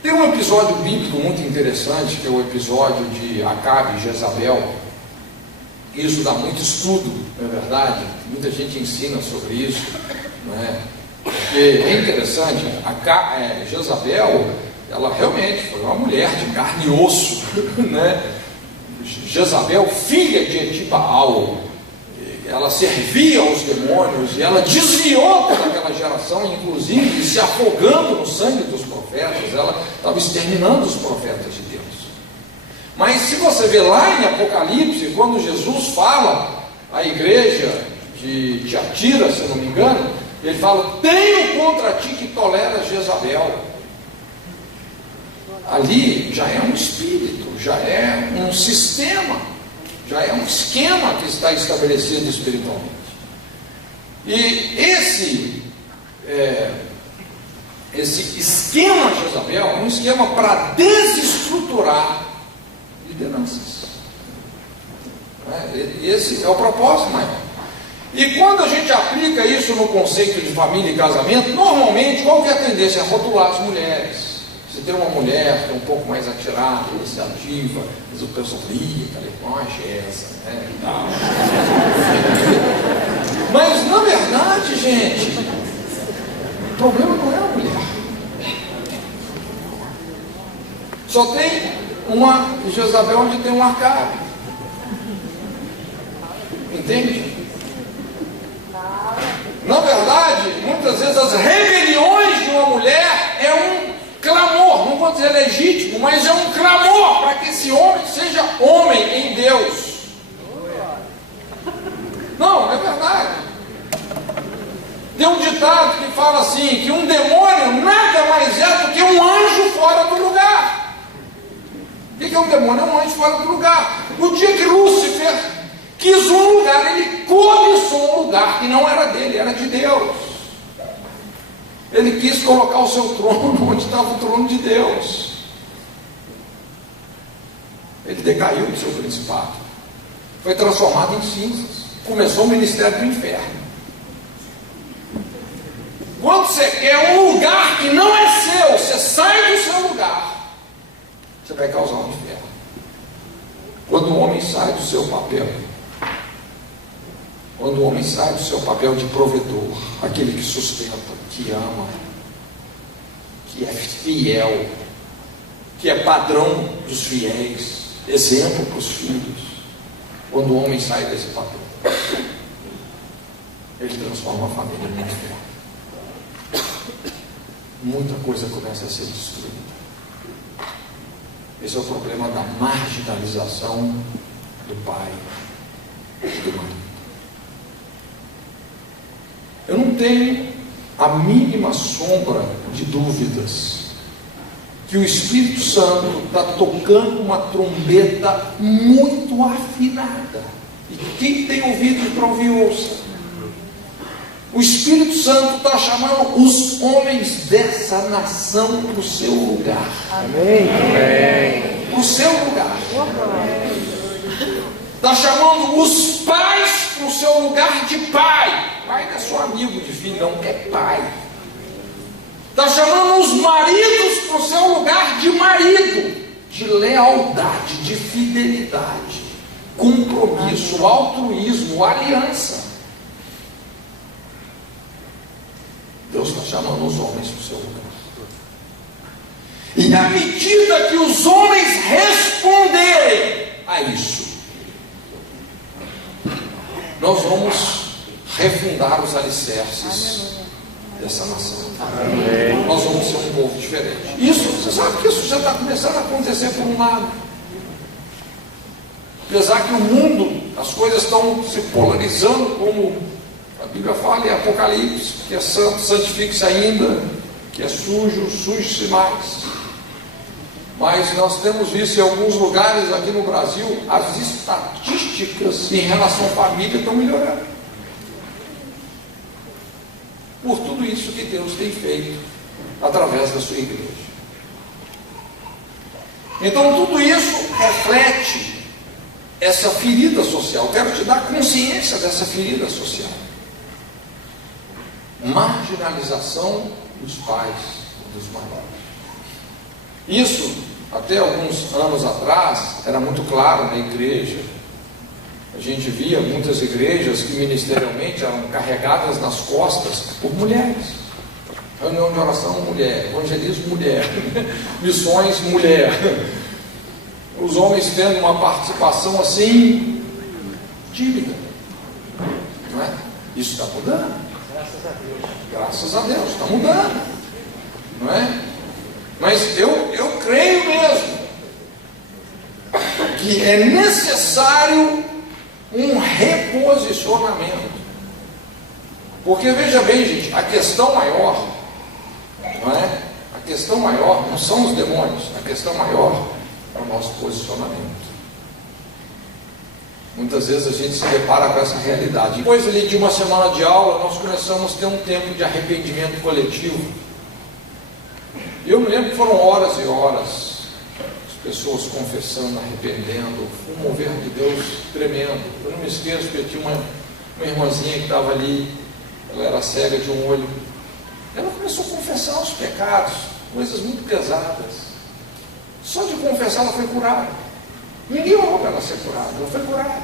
Tem um episódio bíblico muito interessante, que é o episódio de Acabe e Jezabel. Isso dá muito estudo, não é verdade? Muita gente ensina sobre isso, não é? Porque é interessante, Jezabel, ela realmente foi uma mulher de carne e osso, né? Jezabel, filha de Etibaal, ela servia aos demônios e ela desviou toda aquela geração, inclusive se afogando no sangue dos profetas. Ela estava exterminando os profetas de Deus. Mas se você vê lá em Apocalipse, quando Jesus fala à igreja de Tiatira, se não me engano, ele fala: tenho contra ti que toleras Jezabel. Ali já é um espírito, já é um sistema, já é um esquema que está estabelecido espiritualmente. E esse esquema Jezabel é um esquema para desestruturar lideranças. Esse é o propósito maior. E quando a gente aplica isso no conceito de família e casamento, normalmente qual que é a tendência? É rotular as mulheres. Se tem uma mulher que é um pouco mais atirada, iniciativa, mas o pessoal fica ali com a Gesa, né? Mas na verdade, gente, o problema não é a mulher. Só tem uma Jezabel onde tem um Acabe. Entende? Na verdade, muitas vezes as rebeliões de uma mulher é um clamor, não vou dizer legítimo, mas é um clamor para que esse homem seja homem em Deus. Não, é verdade. Tem um ditado que fala assim, que um demônio nada mais é do que um anjo fora do lugar. O que é um demônio? É um anjo fora do lugar. No dia que Lúcifer quis um lugar, ele cobiçou um lugar que não era dele, era de Deus. Ele quis colocar o seu trono onde estava o trono de Deus. Ele decaiu do seu principado, foi transformado em cinzas, começou o ministério do inferno. Quando você quer um lugar que não é seu, você sai do seu lugar, você vai causar um inferno. Quando o homem sai do seu papel, quando o homem sai do seu papel de provedor, aquele que sustenta, que ama, que é fiel, que é padrão dos fiéis, exemplo para os filhos, quando o homem sai desse papel, ele transforma a família num inferno. Muita coisa começa a ser destruída. Esse é o problema da marginalização do pai e do marido. Eu não tenho a mínima sombra de dúvidas que o Espírito Santo está tocando uma trombeta muito afinada. E quem tem ouvido para ouvir, ouça. O Espírito Santo está chamando os homens dessa nação para o seu lugar. Amém. Amém. Para o seu lugar. Está chamando os pais para o seu lugar de pai. Pai não é só amigo de filho, não, é pai. Está chamando os maridos para o seu lugar de marido, de lealdade, de fidelidade, compromisso, altruísmo, aliança. Deus está chamando os homens para o seu lugar. E à medida que os homens responderem a isso, nós vamos refundar os alicerces dessa nação. Amém. Nós vamos ser um povo diferente. Isso, você sabe que isso já está começando a acontecer por um lado. Apesar que o mundo, as coisas estão se polarizando, como a Bíblia fala em Apocalipse, que é santo, santifique-se ainda, que é sujo, suje-se mais. Mas nós temos visto em alguns lugares aqui no Brasil, as estatísticas em relação à família estão melhorando. Por tudo isso que Deus tem feito através da sua igreja. Então tudo isso reflete essa ferida social. Quero te dar consciência dessa ferida social. Marginalização dos pais e dos maiores. Isso, até alguns anos atrás, era muito claro na igreja. A gente via muitas igrejas que ministerialmente eram carregadas nas costas por mulheres. Reunião de oração, mulher. Evangelismo, mulher. Missões, mulher. Os homens tendo uma participação assim, tímida. Não é? Isso está mudando. Graças a Deus. Graças a Deus, está mudando. Não é? Mas eu creio mesmo que é necessário um reposicionamento. Porque veja bem, gente, a questão maior, não é? A questão maior não são os demônios, a questão maior é o nosso posicionamento. Muitas vezes a gente se depara com essa realidade. Depois ali de uma semana de aula, nós começamos a ter um tempo de arrependimento coletivo. Eu me lembro que foram horas e horas pessoas confessando, arrependendo, um mover de Deus tremendo. Eu não me esqueço que eu tinha uma irmãzinha que estava ali, ela era cega de um olho. Ela começou a confessar os pecados, coisas muito pesadas. Só de confessar ela foi curada. Ninguém orou para ela ser curada, ela foi curada.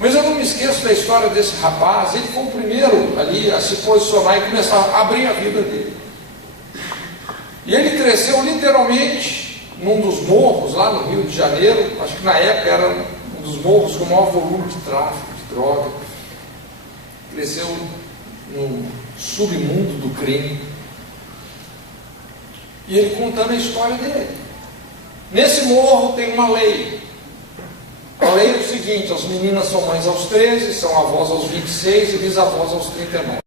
Mas eu não me esqueço da história desse rapaz. Ele foi o primeiro ali a se posicionar e começar a abrir a vida dele. E ele cresceu literalmente num dos morros lá no Rio de Janeiro. Acho que na época era um dos morros com o maior volume de tráfico, de droga. Cresceu no submundo do crime. E ele contando a história dele. Nesse morro tem uma lei. A lei é o seguinte: as meninas são mães aos 13, são avós aos 26 e bisavós aos 39.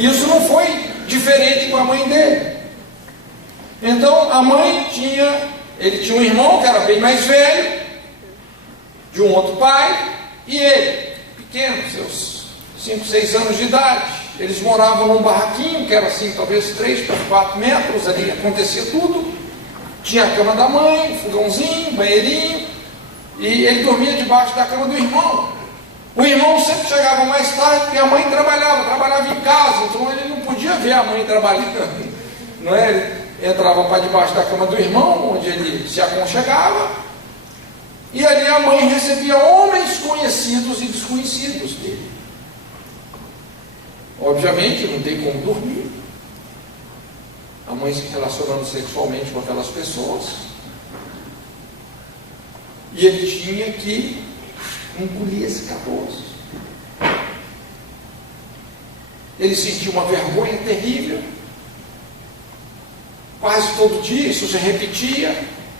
Isso não foi diferente com a mãe dele. Então a mãe ele tinha um irmão que era bem mais velho, de um outro pai, e ele, pequeno, seus 5, 6 anos de idade. Eles moravam num barraquinho, que era assim, talvez 3 por 4 metros, ali acontecia tudo. Tinha a cama da mãe, fogãozinho, banheirinho, e ele dormia debaixo da cama do irmão. O irmão sempre chegava mais tarde, porque a mãe trabalhava em casa, então ele não podia ver a mãe trabalhando, não é? Ele entrava para debaixo da cama do irmão, onde ele se aconchegava, e ali a mãe recebia homens conhecidos e desconhecidos dele. Obviamente não tem como dormir, a mãe se relacionando sexualmente com aquelas pessoas, e ele tinha que engolir esse caroço. Ele sentiu uma vergonha terrível, quase todo dia isso se repetia.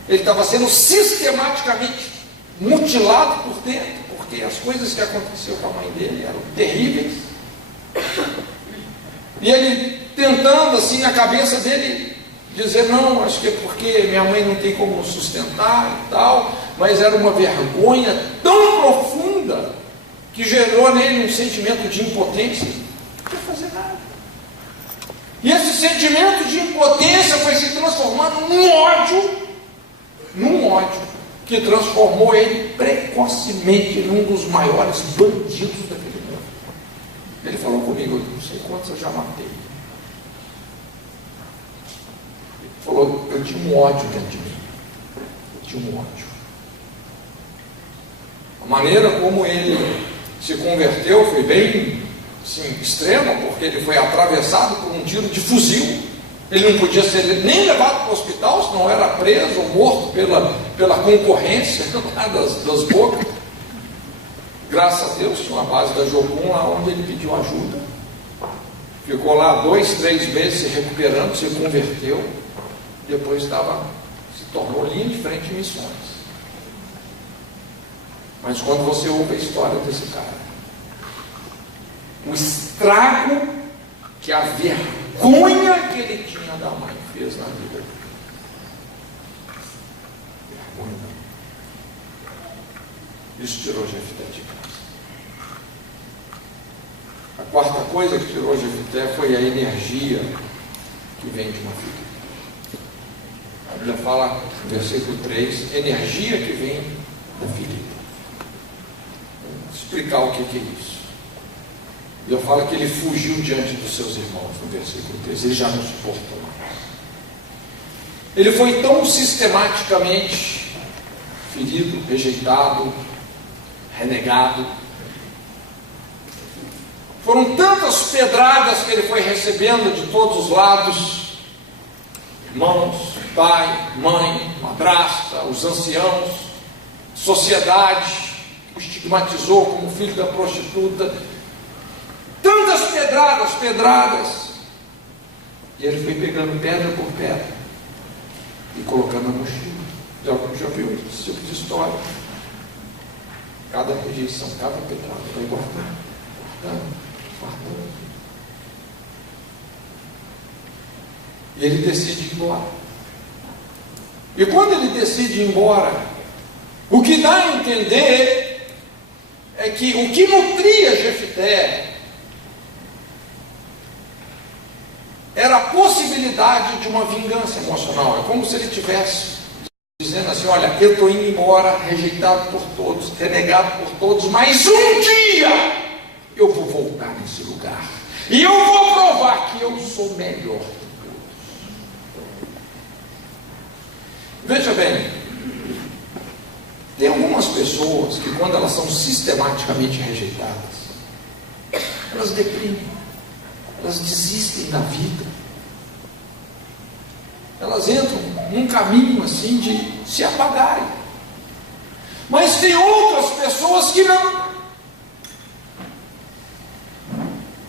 Ele estava sendo sistematicamente mutilado por dentro, porque as coisas que aconteciam com a mãe dele eram terríveis. E ele tentando assim na cabeça dele dizer, não, acho que é porque minha mãe não tem como sustentar e tal, mas era uma vergonha tão profunda que gerou nele um sentimento de impotência. Não podia fazer nada. E esse sentimento de impotência foi se transformando num ódio que transformou ele precocemente num dos maiores bandidos daquele mundo. Ele falou comigo, eu não sei quantos eu já matei. Ele falou, eu tinha um ódio dentro de mim. Eu tinha um ódio. A maneira como ele se converteu foi bem assim, extrema, porque ele foi atravessado por um tiro de fuzil. Ele não podia ser nem levado para o hospital, senão era preso ou morto pela concorrência das bocas. Graças a Deus, tinha uma base da Jocum lá onde ele pediu ajuda. Ficou lá 2, 3 meses se recuperando, se converteu. Depois se tornou linha de frente em missões. Mas quando você ouve a história desse cara, o estrago que a vergonha que ele tinha da mãe fez na vida dele. Vergonha. Isso tirou Jefté de casa. A quarta coisa que tirou Jefté foi a energia que vem de uma vida. A Bíblia fala, no versículo 3, energia que vem da ferida. Vou explicar o que é isso. E eu falo que ele fugiu diante dos seus irmãos, no versículo 3, ele já não suportou mais. Ele foi tão sistematicamente ferido, rejeitado, renegado. Foram tantas pedradas que ele foi recebendo de todos os lados, irmãos, pai, mãe, madrasta, os anciãos, sociedade, o estigmatizou como filho da prostituta. Tantas pedradas, e ele foi pegando pedra por pedra e colocando na mochila. Já viu esse tipo de história? Cada rejeição, cada pedrada, vai guardando. E ele decide ir embora. E quando ele decide ir embora, o que dá a entender é que o que nutria Jefté era a possibilidade de uma vingança emocional. É como se ele tivesse dizendo assim, olha, eu estou indo embora, rejeitado por todos, renegado por todos, mas um dia eu vou voltar nesse lugar e eu vou provar que eu sou melhor que todos. Veja bem, tem algumas pessoas que quando elas são sistematicamente rejeitadas, elas deprimem, elas desistem da vida, elas entram num caminho assim de se apagarem. Mas tem outras pessoas que não.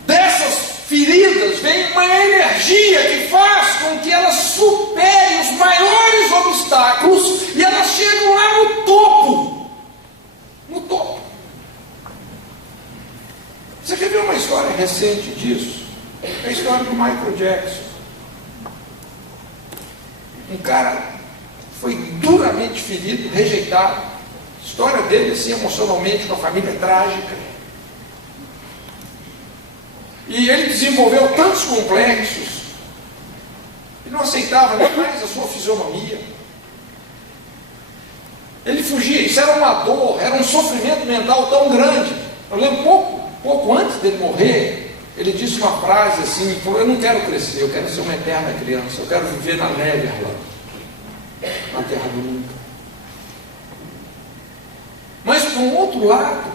Dessas feridas vem uma energia que faz com que elas superem os maiores obstáculos e elas chegam lá no topo. No topo. Você quer ver uma história recente disso? É a história do Michael Jackson. Um cara foi duramente ferido, rejeitado. A história dele, assim, emocionalmente, com a família trágica. E ele desenvolveu tantos complexos, ele não aceitava nem mais a sua fisionomia. Ele fugia, isso era uma dor, era um sofrimento mental tão grande. Eu lembro pouco antes dele morrer, ele disse uma frase assim, ele falou: eu não quero crescer, eu quero ser uma eterna criança, eu quero viver na Neverland, na terra do nunca. Mas por um outro lado,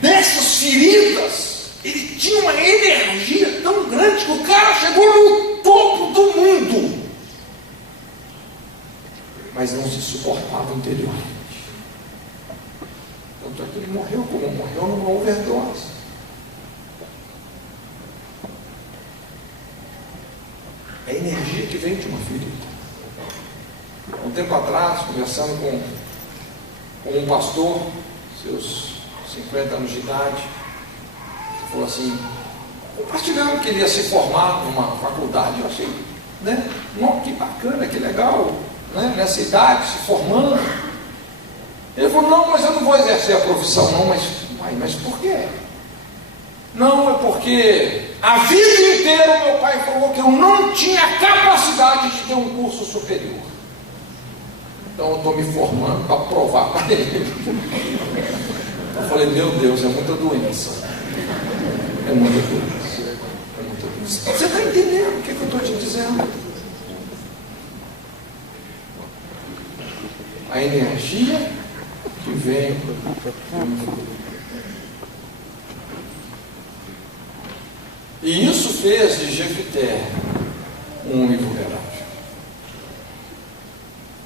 dessas feridas, ele tinha uma energia tão grande que o cara chegou no topo do mundo, mas não se suportava interiormente. Tanto é que ele morreu como morreu numa overdose. É a energia que vem de uma ferida. Um tempo atrás, conversando com um pastor, seus 50 anos de idade, falou assim, compartilhando que ele ia se formar numa faculdade. Eu achei, né? Que bacana, que legal, né? Nessa idade, se formando. Ele falou: não, mas eu não vou exercer a profissão, não. Mas por quê? Não, é porque a vida inteira meu pai falou que eu não tinha capacidade de ter um curso superior. Então eu estou me formando para provar para ele. Eu falei: meu Deus, é muita doença. É muita doença. É muita doença. Você está entendendo o que eu estou te dizendo? A energia que vem e isso fez de Jefté um homem vulnerável,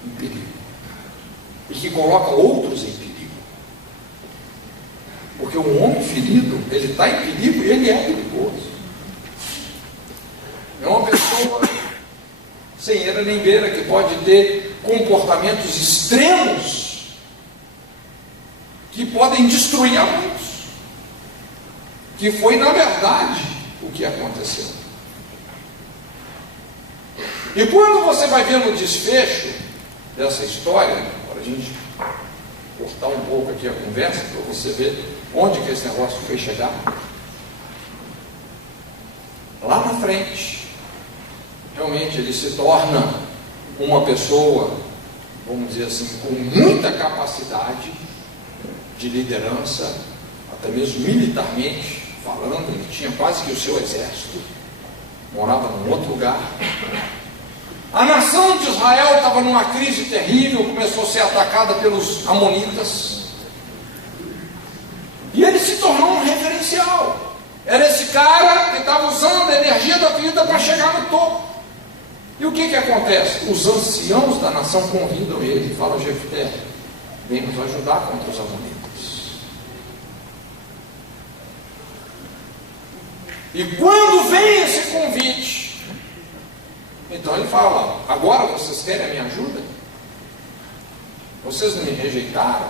em perigo, e que coloca outros em perigo, porque um homem ferido, ele está em perigo e ele é perigoso. É uma pessoa sem eira nem beira, que pode ter comportamentos extremos que podem destruir a muitos, que foi na verdade o que aconteceu. E quando você vai ver no desfecho dessa história, para a gente cortar um pouco aqui a conversa, para você ver onde que esse negócio foi chegar, lá na frente, realmente ele se torna uma pessoa, vamos dizer assim, com muita capacidade de liderança, até mesmo militarmente falando. Ele tinha quase que o seu exército, morava num outro lugar. A nação de Israel estava numa crise terrível, começou a ser atacada pelos amonitas, e ele se tornou um referencial. Era esse cara que estava usando a energia da vida para chegar no topo. E o que acontece? Os anciãos da nação convidam ele e falam: Jefté, vem nos ajudar contra os amonitas. E quando vem esse convite, então ele fala: agora vocês querem a minha ajuda? Vocês me rejeitaram?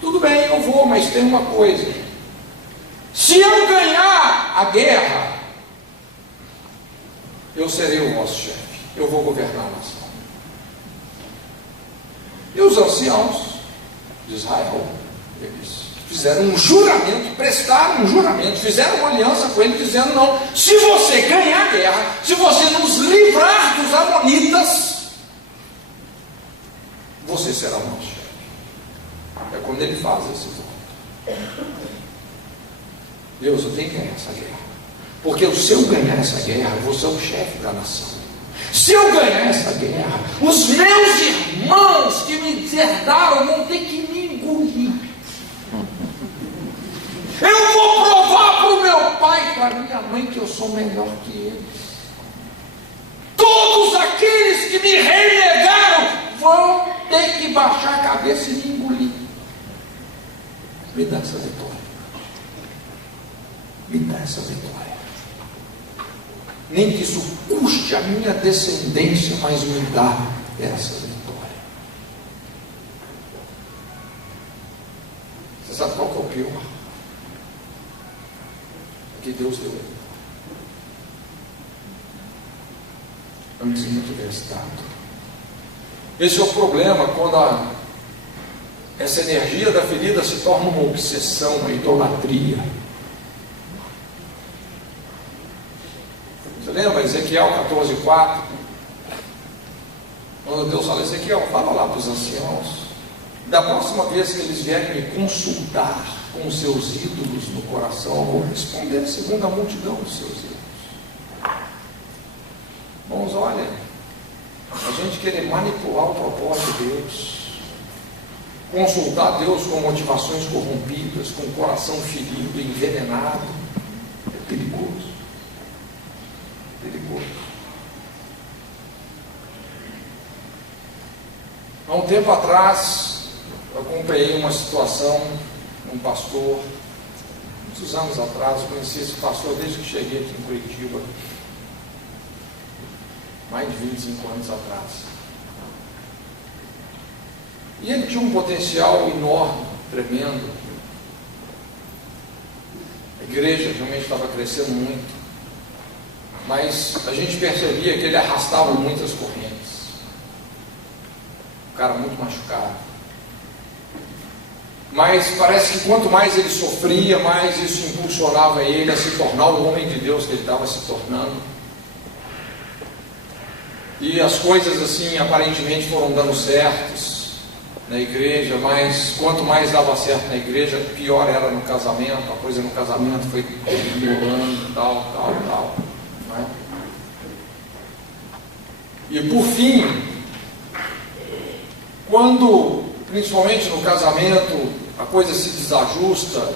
Tudo bem, eu vou, mas tem uma coisa: se eu ganhar a guerra, eu serei o vosso chefe, eu vou governar a nação. E os anciãos de Israel, eles fizeram um juramento, prestaram um juramento, fizeram uma aliança com ele, dizendo: não, se você ganhar a guerra, se você nos livrar dos amonitas, você será o nosso chefe. É quando ele faz esse voto. Deus, eu tenho que ganhar essa guerra, porque se eu ganhar essa guerra, eu vou ser o chefe da nação. Se eu ganhar essa guerra, os meus irmãos que me herdaram vão ter que me engolir. Eu vou provar para o meu pai e para a minha mãe que eu sou melhor que eles. Todos aqueles que me renegaram vão ter que baixar a cabeça e me engolir. Me dá essa vitória. Me dá essa vitória. Nem que isso custe a minha descendência, mas me dá essa vitória. Você sabe qual que é o pior? Que Deus deu ele. antes não tivesse dado. Esse é o problema quando essa energia da ferida se torna uma obsessão, uma idolatria. Você lembra Ezequiel 14:4? Quando Deus fala, Ezequiel, fala lá para os anciãos, da próxima vez que eles vierem me consultar com os seus ídolos no coração, eu vou responder segundo a multidão dos seus ídolos. Irmãos, olha, a gente querer manipular o propósito de Deus, consultar Deus com motivações corrompidas, com o coração ferido, envenenado, é perigoso. Perigoso. Há um tempo atrás, eu acompanhei uma situação, um pastor, muitos anos atrás, eu conheci esse pastor desde que cheguei aqui em Curitiba, mais de 25 anos atrás. E ele tinha um potencial enorme, tremendo. A igreja realmente estava crescendo muito, mas a gente percebia que ele arrastava muitas correntes. Um cara muito machucado. Mas parece que quanto mais ele sofria, mais isso impulsionava ele a se tornar o homem de Deus que ele estava se tornando. E as coisas assim aparentemente foram dando certos na igreja, mas quanto mais dava certo na igreja, pior era no casamento. A coisa no casamento foi piorando, tal, não é? E por fim, quando principalmente no casamento a coisa se desajusta,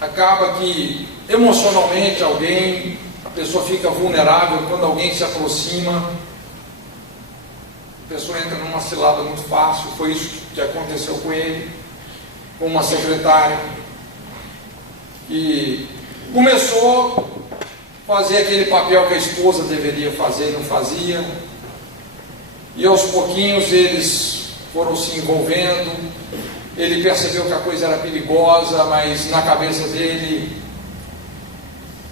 acaba que emocionalmente a pessoa fica vulnerável quando alguém se aproxima. A pessoa entra numa cilada muito fácil. Foi isso que aconteceu com ele, com uma secretária, e começou a fazer aquele papel que a esposa deveria fazer e não fazia, e aos pouquinhos eles foram se envolvendo. Ele percebeu que a coisa era perigosa, mas na cabeça dele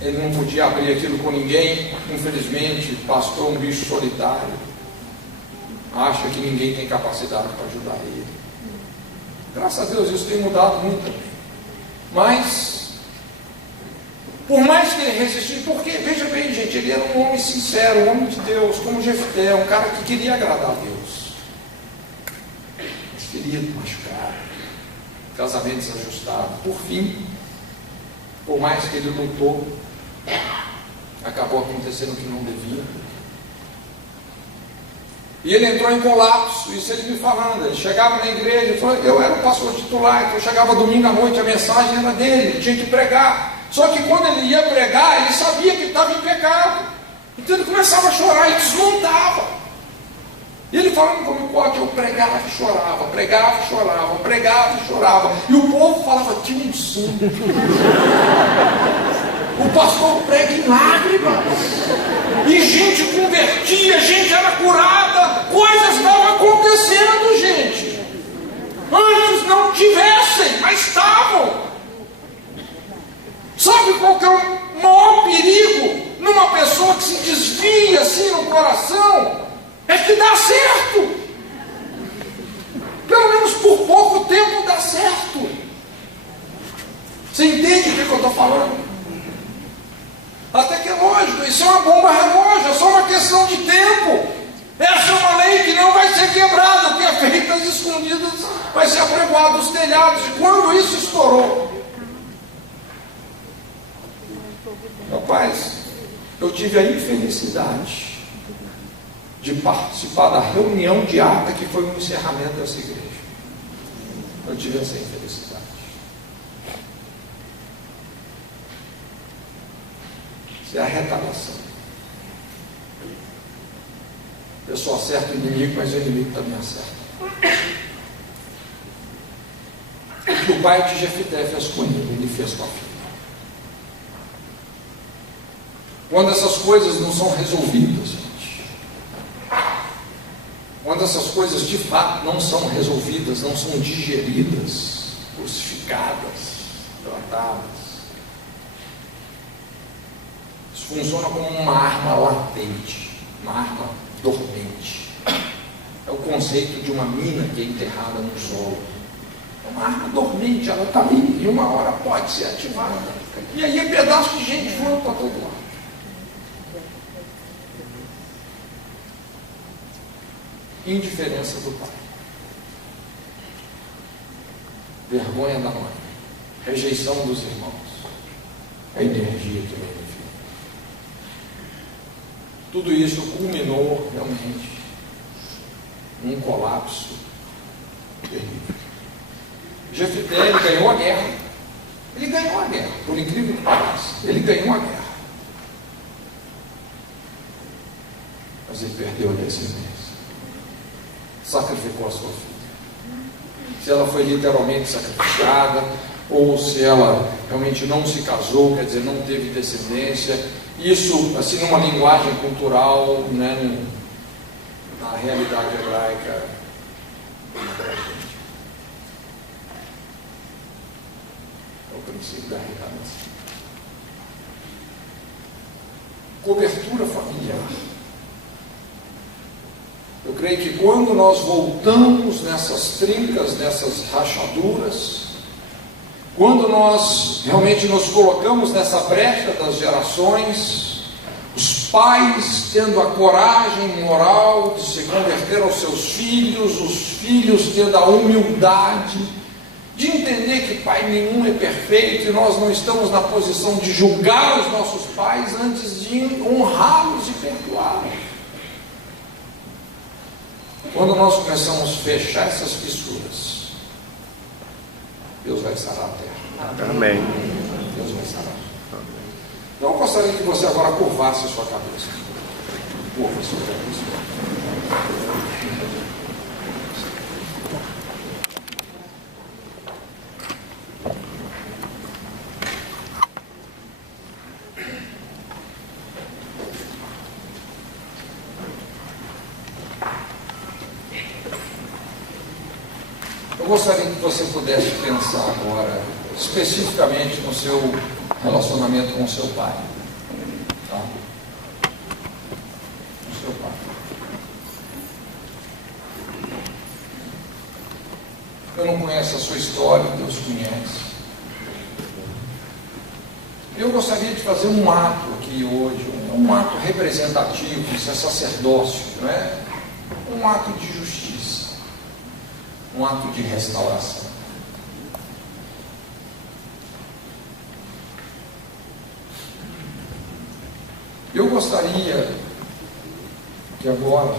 ele não podia abrir aquilo com ninguém. Infelizmente, pastor é um bicho solitário, acha que ninguém tem capacidade para ajudar ele. Graças a Deus isso tem mudado muito também. Mas, por mais que ele resistisse, porque, veja bem, gente, ele era um homem sincero, um homem de Deus, como Jefté, um cara que queria agradar a Deus. Mas ferido, machucado, casamento desajustado. Por fim, por mais que ele lutou, acabou acontecendo o que não devia. E ele entrou em colapso. Isso ele me falando. Ele chegava na igreja, eu era o pastor titular, então eu chegava domingo à noite, a mensagem era dele, ele tinha que pregar. Só que quando ele ia pregar, ele sabia que estava em pecado. Então ele começava a chorar, ele desmontava. E ele falando comigo, eu pregava e chorava, pregava e chorava, pregava e chorava. E o povo falava, tinha um som. O pastor prega em lágrimas. E gente convertia, gente era curada, coisas estavam acontecendo, gente. Antes não tivessem, mas estavam. Sabe qual que é o maior perigo numa pessoa que se desvia assim no coração? É que dá certo. Pelo menos por pouco tempo dá certo. Você entende o que eu estou falando? Até que é lógico, isso é uma bomba relógio, é só uma questão de tempo. Essa é uma lei que não vai ser quebrada, o que é feito às escondidas vai ser apregoado nos telhados. E quando isso estourou, meu pai, eu tive a infelicidade de participar da reunião de ata que foi o encerramento dessa igreja. Eu tive essa infelicidade. Isso é a retaliação. Eu só acerto o inimigo, mas o inimigo também acerta. O que o pai de Jefté fez com ele fez com a filha. Quando essas coisas não são resolvidas, gente, quando essas coisas de fato não são resolvidas, não são digeridas, crucificadas, tratadas, isso funciona como uma arma latente, uma arma dormente. É o conceito de uma mina que é enterrada no solo. É uma arma dormente, ela está ali e uma hora pode ser ativada. E aí é pedaço de gente voando para todo lado. Indiferença do pai. Vergonha da mãe. Rejeição dos irmãos. A energia que vem do filho. Tudo isso culminou realmente num colapso terrível. Jefté, ele ganhou a guerra. Ele ganhou a guerra, por incrível que pareça. Ele ganhou a guerra. Mas ele perdeu a descendência. Sacrificou a sua filha. Se ela foi literalmente sacrificada, ou se ela realmente não se casou, quer dizer, não teve descendência, isso, assim, numa linguagem cultural, né, na realidade hebraica, é o princípio da reencarnação. Cobertura familiar. Eu creio que quando nós voltamos nessas trincas, nessas rachaduras, quando nós realmente nos colocamos nessa brecha das gerações, os pais tendo a coragem moral de se converter aos seus filhos, os filhos tendo a humildade de entender que pai nenhum é perfeito e nós não estamos na posição de julgar os nossos pais antes de honrá-los e perdoá-los. Quando nós começamos a fechar essas fissuras, Deus vai sarar a terra. Amém. Deus vai sarar. Então eu gostaria que você agora curvasse a sua cabeça. Curva a sua cabeça. Eu gostaria que você pudesse pensar agora, especificamente no seu relacionamento com o seu pai. Tá? Com o seu pai. Eu não conheço a sua história, Deus conhece. Eu gostaria de fazer um ato aqui hoje, um ato representativo, isso é sacerdócio, não é? Um ato de justiça. Um ato de restauração. Eu gostaria que agora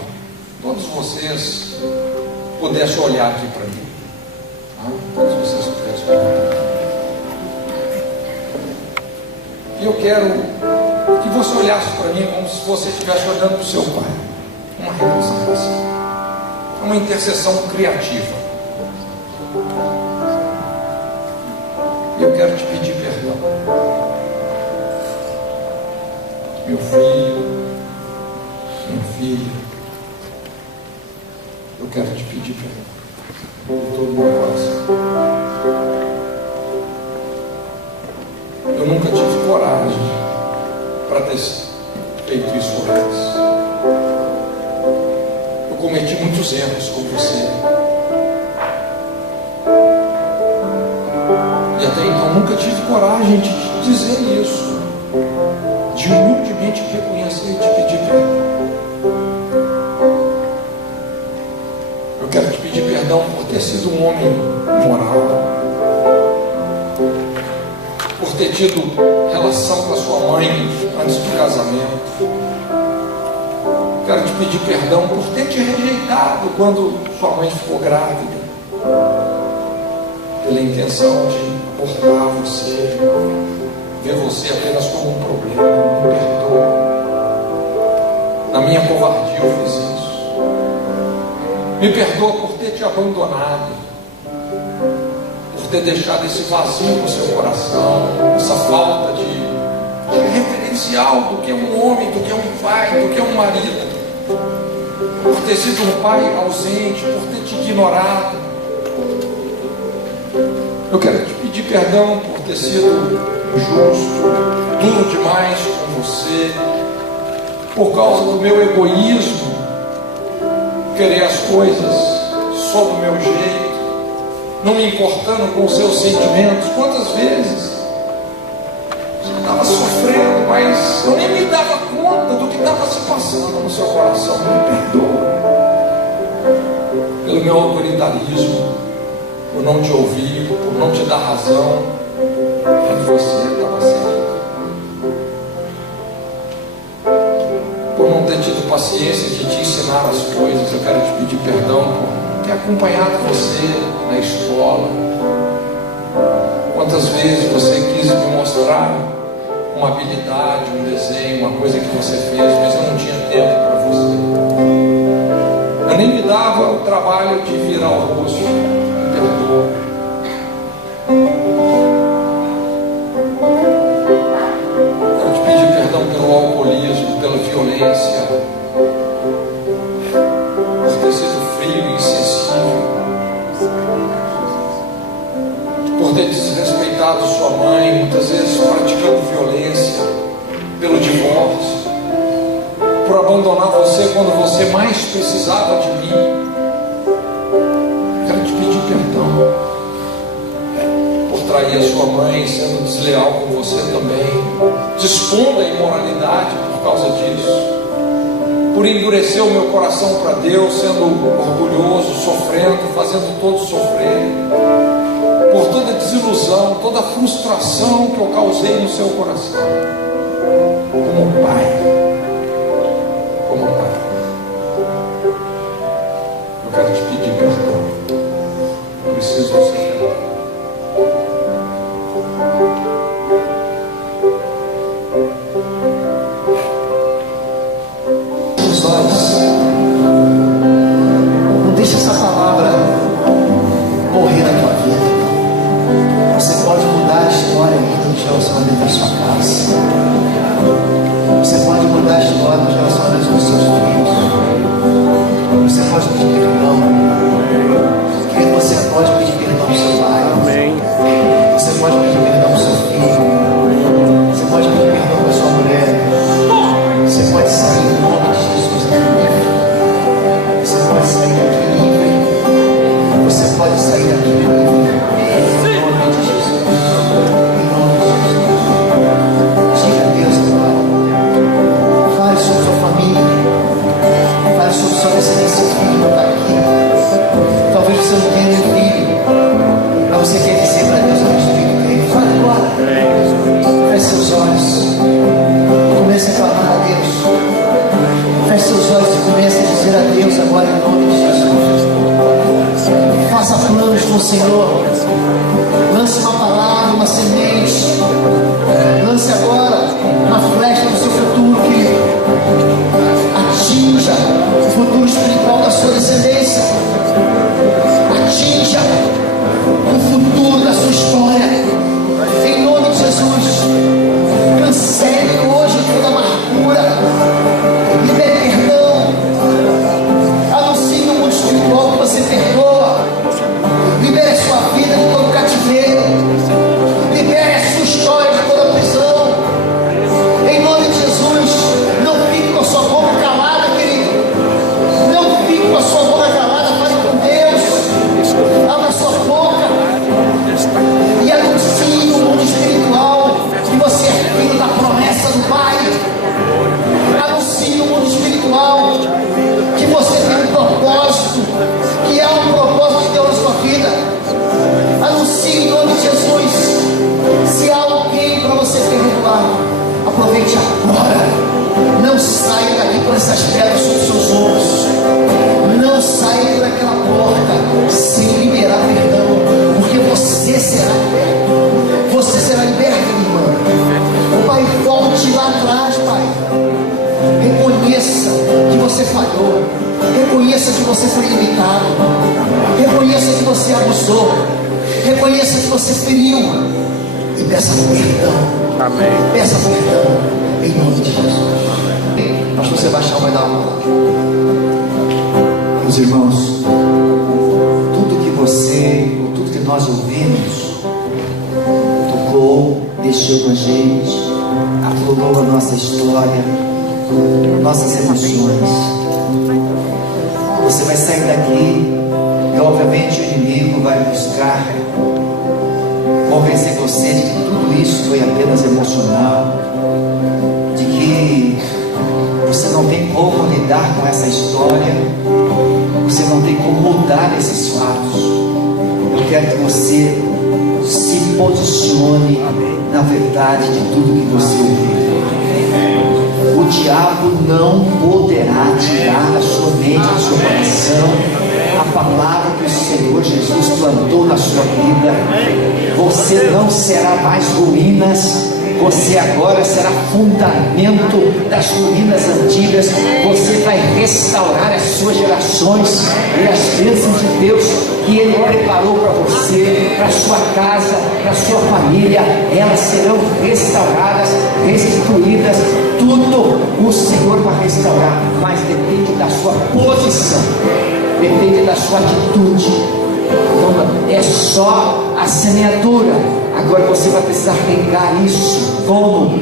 todos vocês pudessem olhar aqui para mim. Tá? Todos vocês pudessem olhar para mim. E eu quero que você olhasse para mim como se você estivesse olhando para o seu pai. Uma representação. Uma intercessão criativa. Eu quero te pedir perdão. Meu filho, minha filha, eu quero te pedir perdão de todo o meu coração. Eu nunca tive coragem para ter feito isso antes. Eu cometi muitos erros com você. E até então nunca tive coragem de te dizer isso, de humildemente reconhecer e te pedir perdão. Eu quero te pedir perdão por ter sido um homem imoral, por ter tido relação com a sua mãe antes do casamento. Quero te pedir perdão por ter te rejeitado quando sua mãe ficou grávida, pela intenção de abortar você, ver você apenas como um problema. Me perdoa. Na minha covardia eu fiz isso. Me perdoa por ter te abandonado, por ter deixado esse vazio no seu coração, essa falta de referencial do que é um homem, do que é um pai, do que é um marido, por ter sido um pai ausente, por ter te ignorado. Eu quero te pedir perdão por ter sido injusto, duro demais com você, por causa do meu egoísmo, querer as coisas só do meu jeito, não me importando com os seus sentimentos. Quantas vezes eu estava sofrendo, mas eu nem me dava conta do que estava se passando no seu coração. Me perdoa pelo meu autoritarismo, por não te ouvir, por não te dar razão, quando você estava certo, por não ter tido paciência de te ensinar as coisas. Eu quero te pedir perdão por ter acompanhado você na escola. Quantas vezes você quis me mostrar uma habilidade, um desenho, uma coisa que você fez, mas eu não tinha tempo para você. Eu nem me dava o trabalho de virar o rosto. Me perdoa. Quero te pedir perdão pelo alcoolismo, pela violência, por ter sido frio e insensível, por ter desrespeitado sua mãe, muitas vezes praticando violência, pelo divórcio, por abandonar você quando você mais precisava de mim. Quero te pedir perdão por trair a sua mãe, sendo desleal com você também, dispondo a imoralidade por causa disso, por endurecer o meu coração para Deus, sendo orgulhoso, sofrendo, fazendo todos sofrerem, por toda desilusão, toda frustração que eu causei no seu coração, como pai. Eu quero te pedir perdão. Eu preciso do seu perdão. Os olhos. Não deixe essa palavra morrer na tua vida. Você pode mudar a história ainda dos relacionamentos da sua casa. Você pode mudar a história dos relacionamentos dos seus filhos. Você pode pedir perdão. Querido, você pode pedir perdão ao seu pai. Amém. Você pode pedir perdão ao seu filho. Você pode pedir perdão à sua mulher. Você pode sair em nome de Jesus livre. Você pode sair daqui livre. Você pode sair daqui livre. Em nome de Jesus. Em nome de Jesus. Diga a Deus agora. Fale sobre sua família. Fale sobre sua descendência. Filho está aqui. Talvez você não tenha nenhum filho, mas você quer dizer para Deus a respeito dele. Fale agora. Feche seus olhos. Comece a clamar a Deus. Feche seus olhos e comece a dizer a Deus agora em nome de Jesus. Faça planos com o Senhor. Lance uma palavra, uma semente. Lance agora uma flecha no seu futuro, querido. Atinja o futuro espiritual da sua descendência. Atinja o futuro da sua história. Em nome de Jesus. Cancele hoje toda amargura. Libere perdão. Anuncie no mundo espiritual que você perdoa. Libere a sua vida de todo cativeiro. Libere a sua história de toda prisão. Em nome de Jesus. Não fique com a sua boca calada, querido. Não fique com a sua boca calada. Fale com Deus. Abra a sua boca e anuncie no mundo espiritual que você é filho da promessa do Pai. Anuncie no mundo espiritual que você tem um propósito, que é um propósito de Deus na sua vida. Anuncie em nome de Jesus. Se há alguém para você perdoar, aproveite agora. Não saia daqui com essas pedras sobre seus ombros. Não saia por aquela porta sem liberar perdão, porque você será liberto. Você será liberto, irmão. O Pai, volte lá atrás, Pai. Reconheça que você falhou. Reconheça que você foi limitado. Reconheça que você abusou. Reconheça que você feriu. E peça perdão. Amém. Peça perdão. Em nome de Jesus. Pastor Sebastião vai dar uma palavra. Meus irmãos, tudo que você, ou tudo que nós ouvimos, tocou, mexeu com a gente, aflorou a nossa história, nossas emoções. Você vai sair daqui e obviamente o inimigo vai buscar convencer você de que tudo isso foi apenas emocional, de que você não tem como lidar com essa história, você não tem como mudar esses fatos. Eu quero que você se posicione na verdade de tudo que você ouviu. O diabo não poderá tirar da sua mente, do seu coração, a palavra que o Senhor Jesus plantou na sua vida. Você não será mais ruínas, você agora será fundamento das ruínas antigas. Você vai restaurar as suas gerações e as bênçãos de Deus que Ele preparou para você, para sua casa, para sua família, elas serão restauradas, restituídas. Tudo o Senhor vai restaurar, mas depende da sua posição, depende da sua atitude. Então é só a semeadura. Agora você vai precisar regar isso. Como?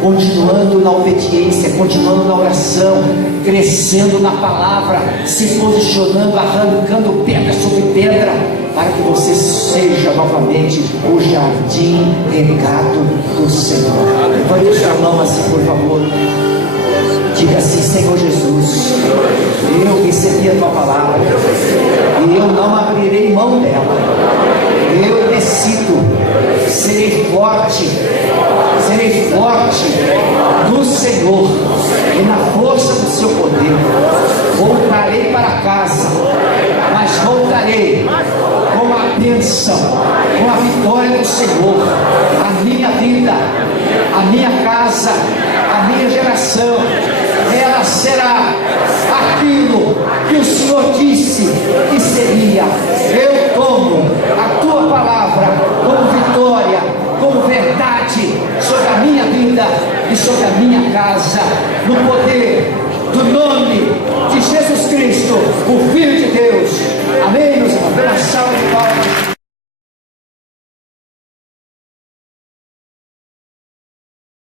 Continuando na obediência, continuando na oração, crescendo na palavra, se posicionando, arrancando pedra sobre pedra, para que você seja novamente o jardim regado do Senhor. Levante sua mão assim, por favor. Diga assim: Senhor Jesus, eu recebi a tua palavra e eu não abrirei mão dela. Eu decido, serei forte no Senhor e na força do seu poder. Voltarei para casa, mas voltarei com a bênção, com a vitória do Senhor. A minha vida, a minha casa, a minha geração, ela será aquilo que o Senhor disse que seria. Eu tomo a tua palavra como vitória, como verdade sobre a minha vida e sobre a minha casa, no poder do nome de Jesus Cristo, o Filho de Deus. Amém, meus irmãos? Dê uma salva de palmas.